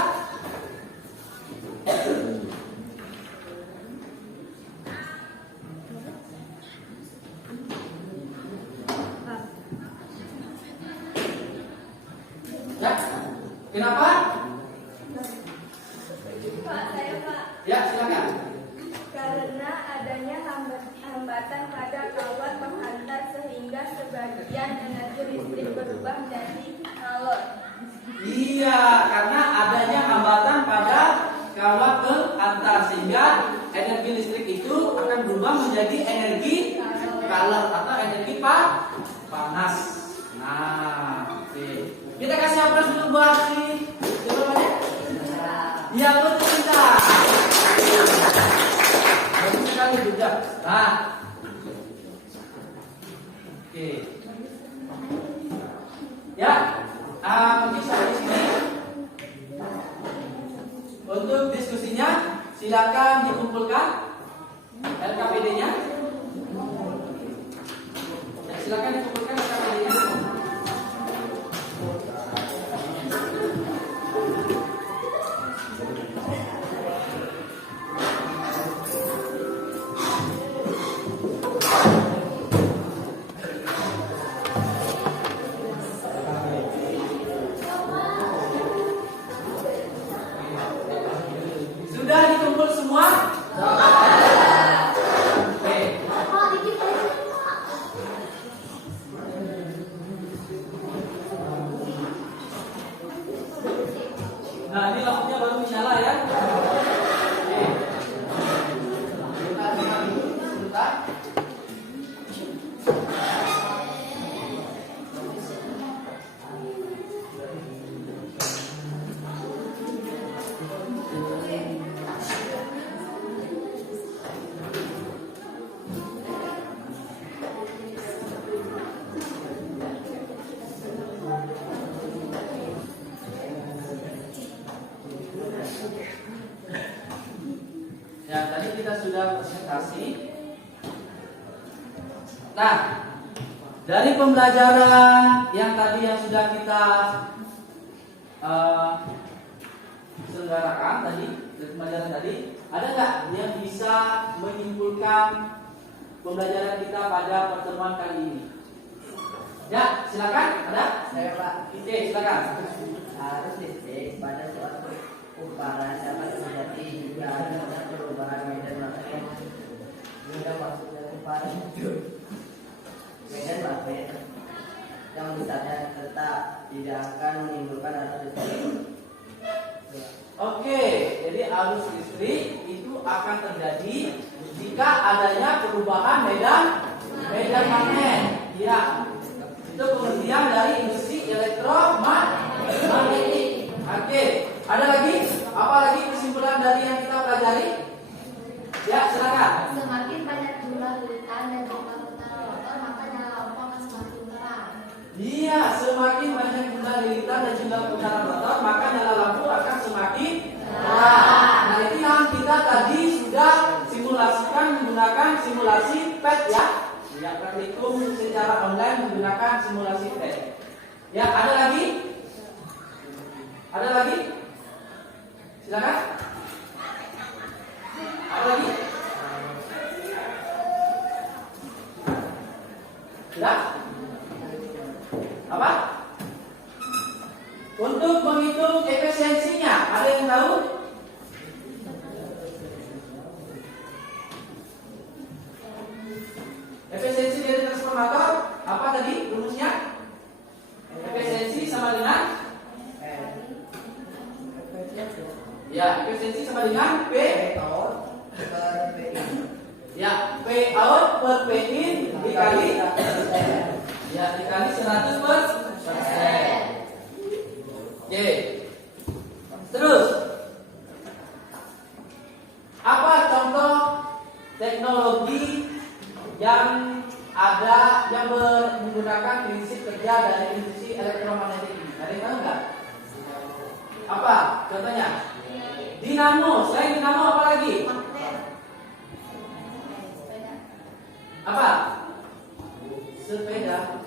Ya, kenapa? Pak, saya Pak. Ya, silakan. Karena adanya hambatan pada kawat penghantar sehingga sebagian energi listrik berubah menjadi kalor. Iya, karena adanya hambatan pada kawat penghantar sehingga energi listrik itu akan berubah menjadi energi kalor atau energi panas. Nah, oke. Kita kasih aplaus dulu buat si jawabannya. Iya, betul kita. Bagus sekali juga. Nah, oke. Ya, mungkin sampai di sini. Untuk diskusinya, silakan dikumpulkan LKPD-nya. Silakan dikumpulkan LKPD-nya. Sudah dikumpul semua? Oke. Oh, dikit lagi. Nah, ini lampunya baru menyala ya. Oke. Sebentar. Ya, tadi kita sudah presentasi. Nah, dari pembelajaran yang tadi yang sudah kita selenggarakan tadi, dari pembelajaran tadi, ada nggak yang bisa menyimpulkan pembelajaran kita pada pertemuan kali ini? Ya, silakan. Ada? Saya Pak, Oke, silakan. harus listrik pada suatu kumparan dapat terjadi jika ada perubahan medan magnet hingga masuknya kumparan itu medan magnet yang misalnya tetap tidak akan menimbulkan arus listrik. Oke. jadi arus listrik itu akan terjadi jika adanya perubahan medan magnet. Ya, itu pengertian dari industri elektromagnetik. Oke, ada lagi? Apa lagi kesimpulan dari yang kita pelajari? Ya, silakan. Semakin banyak jumlah lilitan dan putar-putar rotor, maka nyala lampu akan semakin terang. Iya, semakin banyak jumlah lilitan dan jumlah putaran rotor, maka nyala lampu akan semakin terang. Nah, itu yang kita tadi sudah simulasikan menggunakan simulasi PET ya. Ya, praktikum secara online menggunakan simulasi PET. Ya, ada lagi? Ada lagi? Silakan. Apa lagi? Sudah? Apa? Untuk menghitung efisiensinya, ada yang tahu? Efisiensi dari transformator apa tadi rumusnya? Efisiensi sama dengan ya, efisiensi sama dengan P ya, P out per P in dikali ya, dikali 100%. Oke. Terus apa contoh teknologi yang ada yang menggunakan prinsip kerja dari industri elektromagnetik ini? Ada yang tahu nggak? Apa contohnya? Dinamo. Selain dinamo apa lagi? Apa? Sepeda.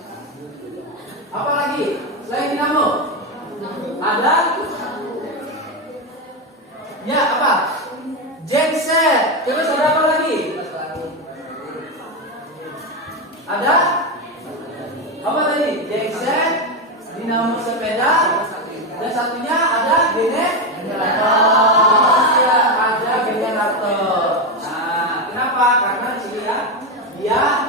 Apa lagi? Selain dinamo? Ada? Ya, apa? Genset. Terus ada apa lagi? Ada? Apa tadi? Genset, dinamo sepeda, dan satunya ada generator. Ya, ada generator. Nah, kenapa? Karena di sini ya, dia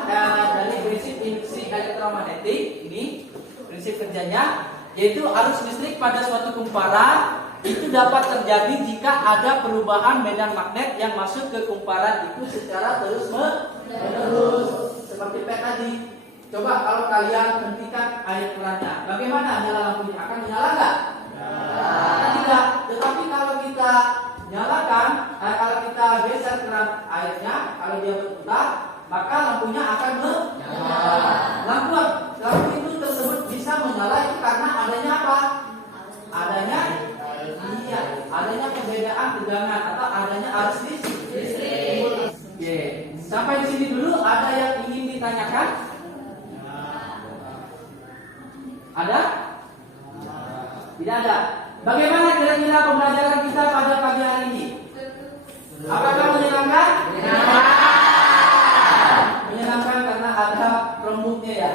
dari prinsip industri elektromagnetik ini prinsip kerjanya yaitu arus listrik pada suatu kumparan itu dapat terjadi jika ada perubahan medan magnet yang masuk ke kumparan itu secara terus-menerus. Seperti P tadi. Coba kalau kalian hentikan air kerannya, bagaimana nyala lampunya? Akan menyala nggak? Tidak. Tetapi kalau kita nyalakan, kalau kita geser keran airnya, kalau dia berputar, maka lampunya akan menyala. Lampu itu tersebut bisa menyala itu karena adanya apa? Adanya perbedaan tegangan atau adanya arus listrik. Oke. Sampai di sini dulu. Ada yang ingin ditanyakan? Ada? Tidak ada. Bagaimana kira-kira pembelajaran kita pada pagi hari ini? Apakah menyenangkan? Menyenangkan karena ada prombuknya ya.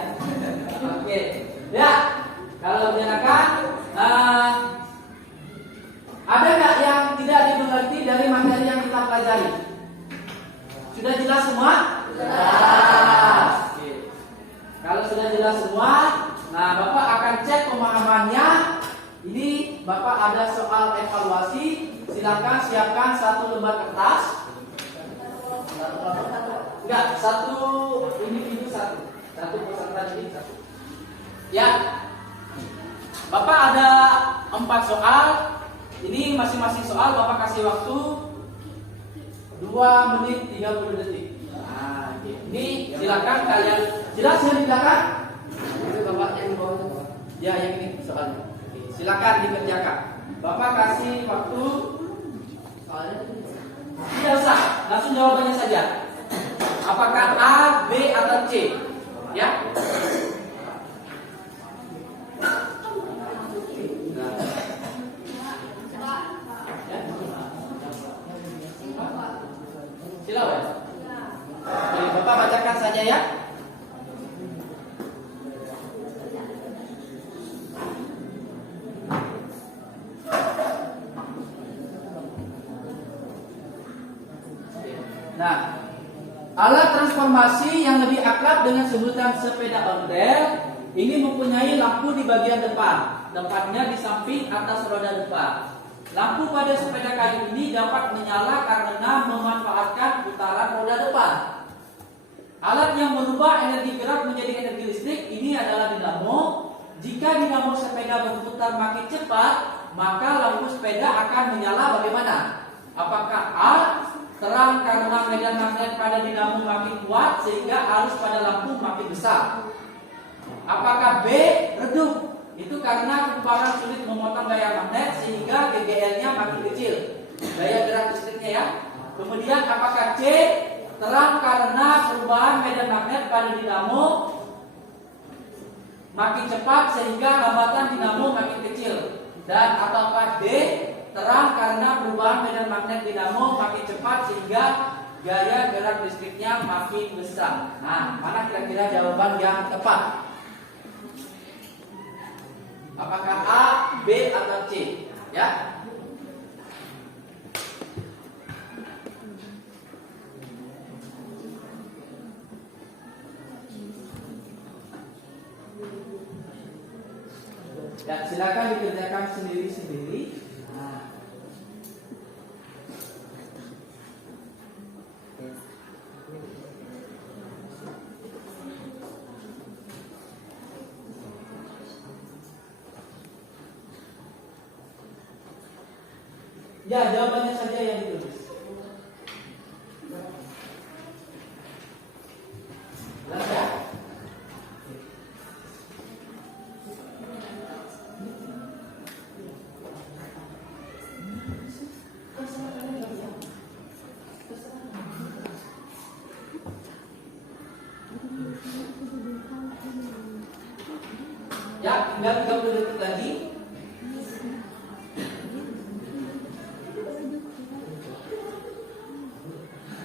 Oke. Ya. Kalau menyenangkan, ada nggak yang tidak dimengerti dari materi yang kita pelajari? Sudah jelas semua? Jelas. Kalau sudah jelas semua, nah Bapak akan cek pemahamannya. Ini Bapak ada soal evaluasi. Silakan siapkan satu lembar kertas. Enggak, satu individu satu. Satu peserta didik satu. Ya. Bapak ada 4 soal. Ini masing-masing soal Bapak kasih waktu 2 menit 30 detik. Nah, ini silakan kalian jelas yang di belakang. Itu Bapak yang di bawah itu. Ya, yang ini soalnya. Oke, silakan dikerjakan. Bapak kasih waktu. Tidak usah, langsung jawabannya saja. Apakah A, B atau C? Ya. Silakan. Oke, Bapak bacakan saja ya. Nah, alat transformasi yang lebih akrab dengan sebutan sepeda ondel ini mempunyai lampu di bagian depan, tepatnya di samping atas roda depan. Lampu pada sepeda kayu ini dapat menyala karena memanfaatkan putaran roda depan. Alat yang merubah energi gerak menjadi energi listrik ini adalah dinamo. Jika dinamo sepeda berputar makin cepat, maka lampu sepeda akan menyala bagaimana? Apakah A, terang karena medan magnet pada dinamo makin kuat sehingga arus pada lampu makin besar? Apakah B, redup? Itu karena kumparan sulit memotong gaya magnet sehingga GGL-nya makin kecil, gaya gerak listriknya ya. Kemudian apakah C, terang karena perubahan medan magnet pada dinamo makin cepat sehingga hambatan dinamo makin kecil? Dan ataukah D, terang karena perubahan medan magnet dinamo makin cepat sehingga gaya gerak listriknya makin besar? Nah, mana kira-kira jawaban yang tepat? Apakah A, B, atau C? Ya. Ya, silakan dikerjakan sendiri-sendiri. Nah. Ya, jawabannya saja yang ditulis. Jelas ya? Ya, tinggal 30 detik lagi.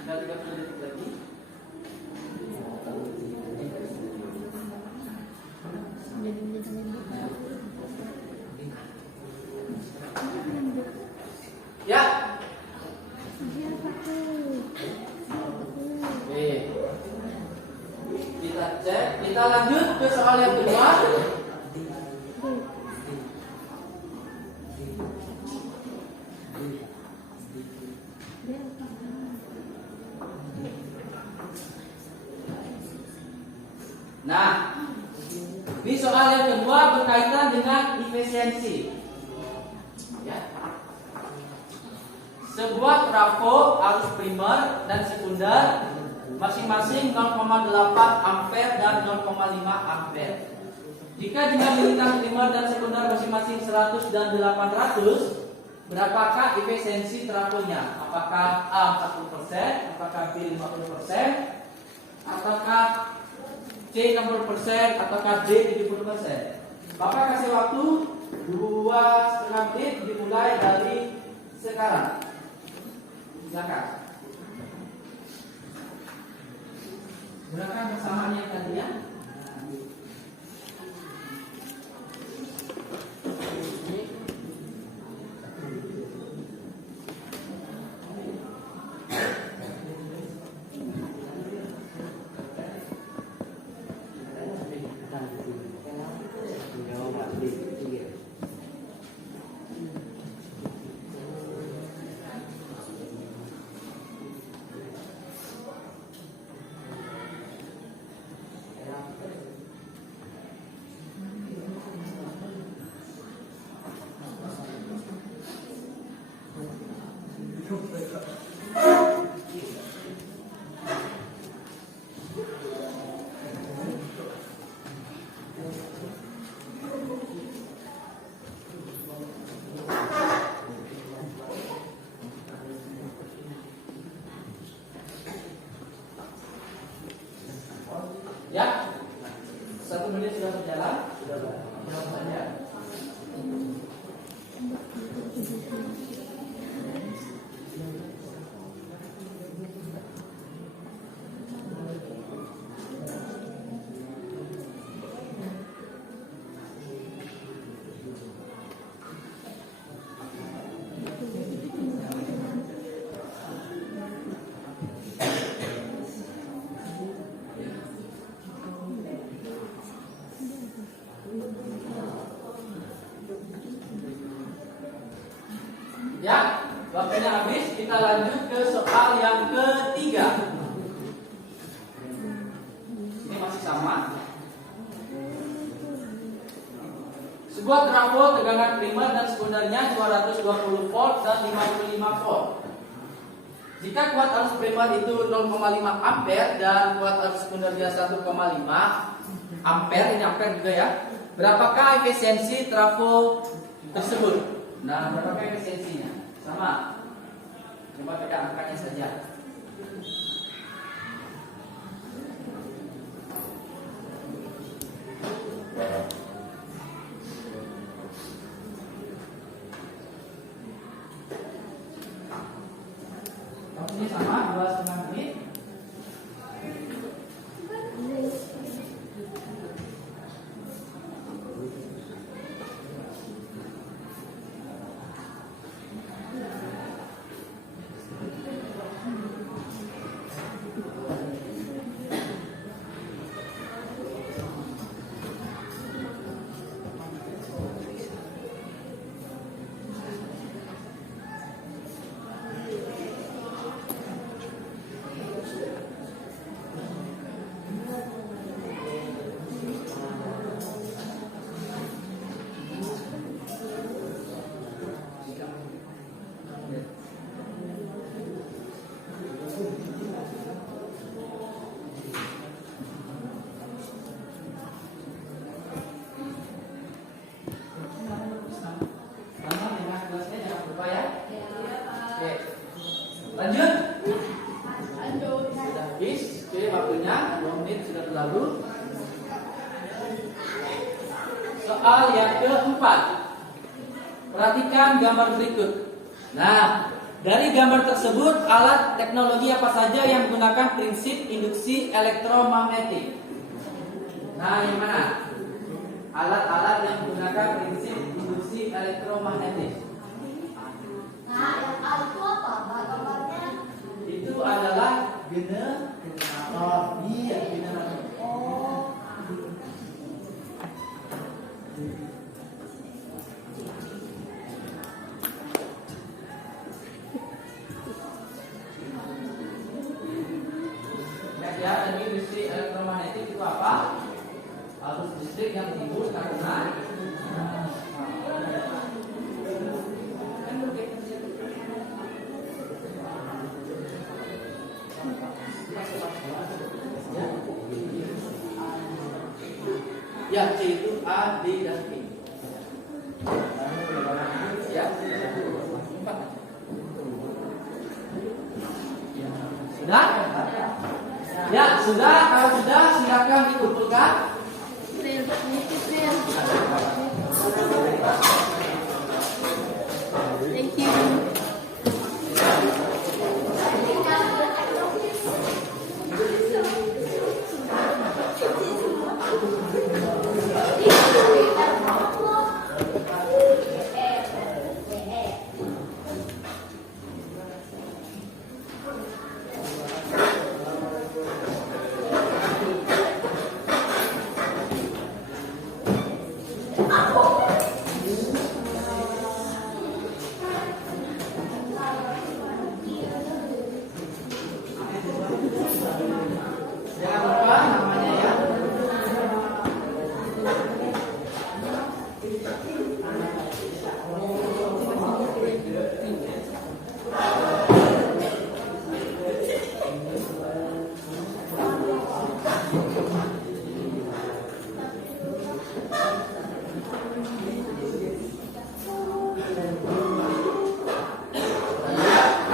Tinggal 30 detik lagi. Ya. Oke. Kita cek, kita lanjut ke soal yang kedua. Nah, ini soal yang kedua berkaitan dengan efisiensi. Ya. Sebuah trafo arus primer dan sekunder masing-masing 0,8 ampere dan 0,5 ampere. Jika dengan lintang primer dan sekunder masing-masing 100 dan 800, berapakah efisiensi trafonya? Apakah A 40%, apakah B 50%, ataukah C 60%, ataukah D 70%? Bapak kasih waktu 2,5 menit dimulai dari sekarang. Silakan. Gunakan persamaan yang tadi ya. Ya, 1 menit sudah berjalan. Jawab saja. Ya, waktunya habis. Kita lanjut ke soal yang ketiga. Ini masih sama. Sebuah trafo tegangan primer dan sekundernya 220 volt dan 55 volt. Jika kuat arus primer itu 0,5 ampere dan kuat arus sekundernya 1,5 ampere, ini ampere juga ya. Berapakah efisiensi trafo tersebut? Nah, berapakah efisiensinya? Sama. Coba tekan angkanya saja. Waktunya sama, 2,5 menit. Lanjut. Sudah habis. Oke, waktunya 2 menit sudah berlalu. Soal yang keempat. Perhatikan gambar berikut. Nah, dari gambar tersebut alat teknologi apa saja yang menggunakan prinsip induksi elektromagnetik? Nah, yang mana? Alat-alat yang menggunakan prinsip induksi elektromagnetik. Nah, yang A itu apa, Pak, gambarnya? Itu adalah generator. Iya, generator. Oh, Ya, tadi industri elektromagnetik itu apa? Arus listrik yang timbul karena ya, C itu A, D, dan E. Ya, sudah? Ya, sudah. Kalau sudah, silakan dikumpulkan. Thank you. Jangan lupa namanya ya.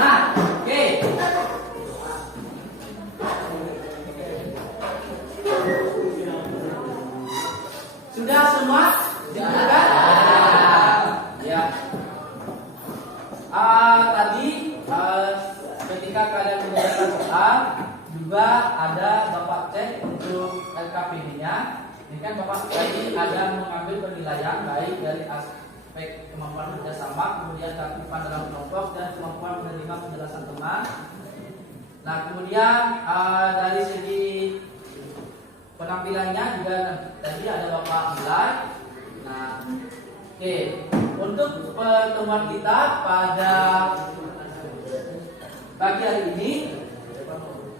Nah, oke. Sudah semua? Sudah? Ya. Tadi ketika kalian mengerjakan soal juga ada Bapak cek untuk LKPD-nya. Ini kan Bapak tadi ada mengambil penilaian baik dari aspek kemampuan kerjasama, kemudian keaktifan dalam kelompok dan kemampuan menerima penjelasan teman. Nah, kemudian dari segi penampilannya juga tadi ada Bapak nilai. Nah, Oke, untuk pertemuan kita pada pagi hari ini,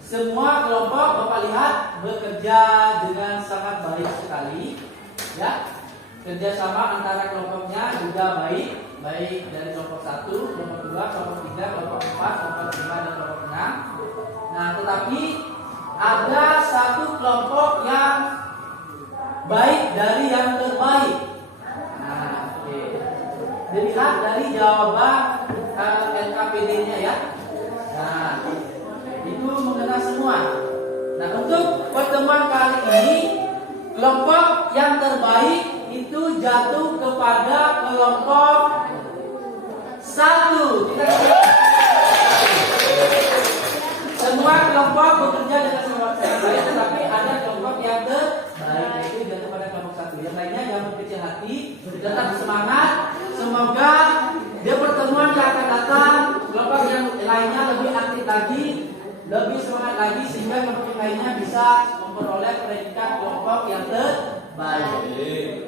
semua kelompok Bapak lihat bekerja dengan sangat baik sekali, ya. Kerjasama antara kelompoknya juga baik dari kelompok 1, kelompok 2, kelompok 3, kelompok 4, kelompok 5, dan kelompok 6. Nah, tetapi ada satu kelompok yang baik dari yang terbaik. Nah, oke. Dilihat dari jawaban LKPD-nya ya. Nah, itu mengena semua. Nah, untuk pertemuan kali ini, kelompok yang terbaik itu jatuh kepada kelompok 1. Kita lihat. Semua kelompok bekerja dengan sangat baik, tetapi ada kelompok yang terbaik, yaitu jatuh pada kelompok 1. Yang lainnya yang berkecil hati, tetap semangat. Semoga di pertemuan yang akan datang, kelompok yang lainnya lebih aktif lagi, lebih semangat lagi, sehingga kelompok yang lainnya bisa memperoleh predikat kelompok yang terbaik.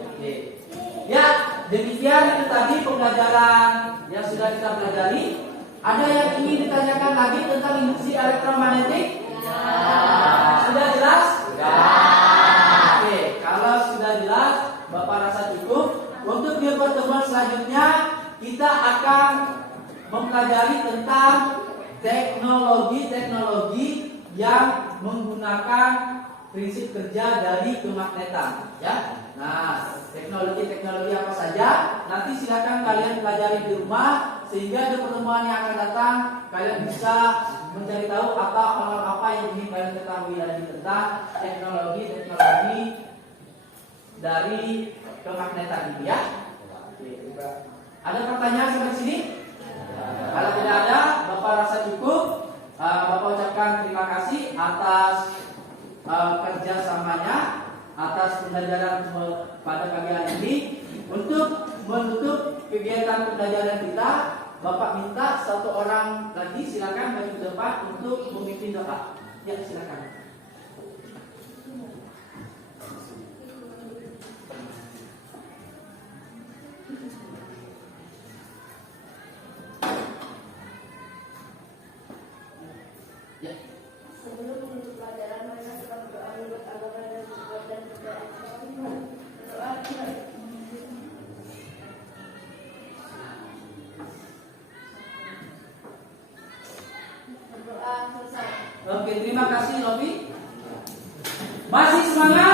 Oke. Ya, demikian itu tadi pembelajaran yang sudah kita pelajari. Ada yang ingin ditanyakan lagi tentang induksi elektromagnetik? Sudah jelas? Oke, kalau sudah jelas, Bapak rasa cukup. Untuk di pertemuan selanjutnya, kita akan mempelajari tentang teknologi-teknologi yang menggunakan prinsip kerja dari kemagnetan, ya. Nah, teknologi-teknologi apa saja? Nanti silakan kalian pelajari di rumah, sehingga di pertemuan yang akan datang kalian bisa mencari tahu hal-hal apa yang ingin kalian ketahui lagi tentang teknologi-teknologi dari kemagnetan ini, ya. Ada pertanyaan sampai sini? Kalau tidak ada, Bapak rasa cukup. Bapak ucapkan terima kasih atas kerjasamanya, atas pembelajaran pada pagi hari ini. Untuk menutup kegiatan pembelajaran kita, Bapak minta satu orang lagi silakan maju ke depan untuk memimpin doa. Ya, silakan. Ya. Sebelum menutup pelajaran, mereka suka berdoa menurut agama dan berbuat dan berdoa. Berdoa selesai. Oke, terima kasih Novi. Masih semangat?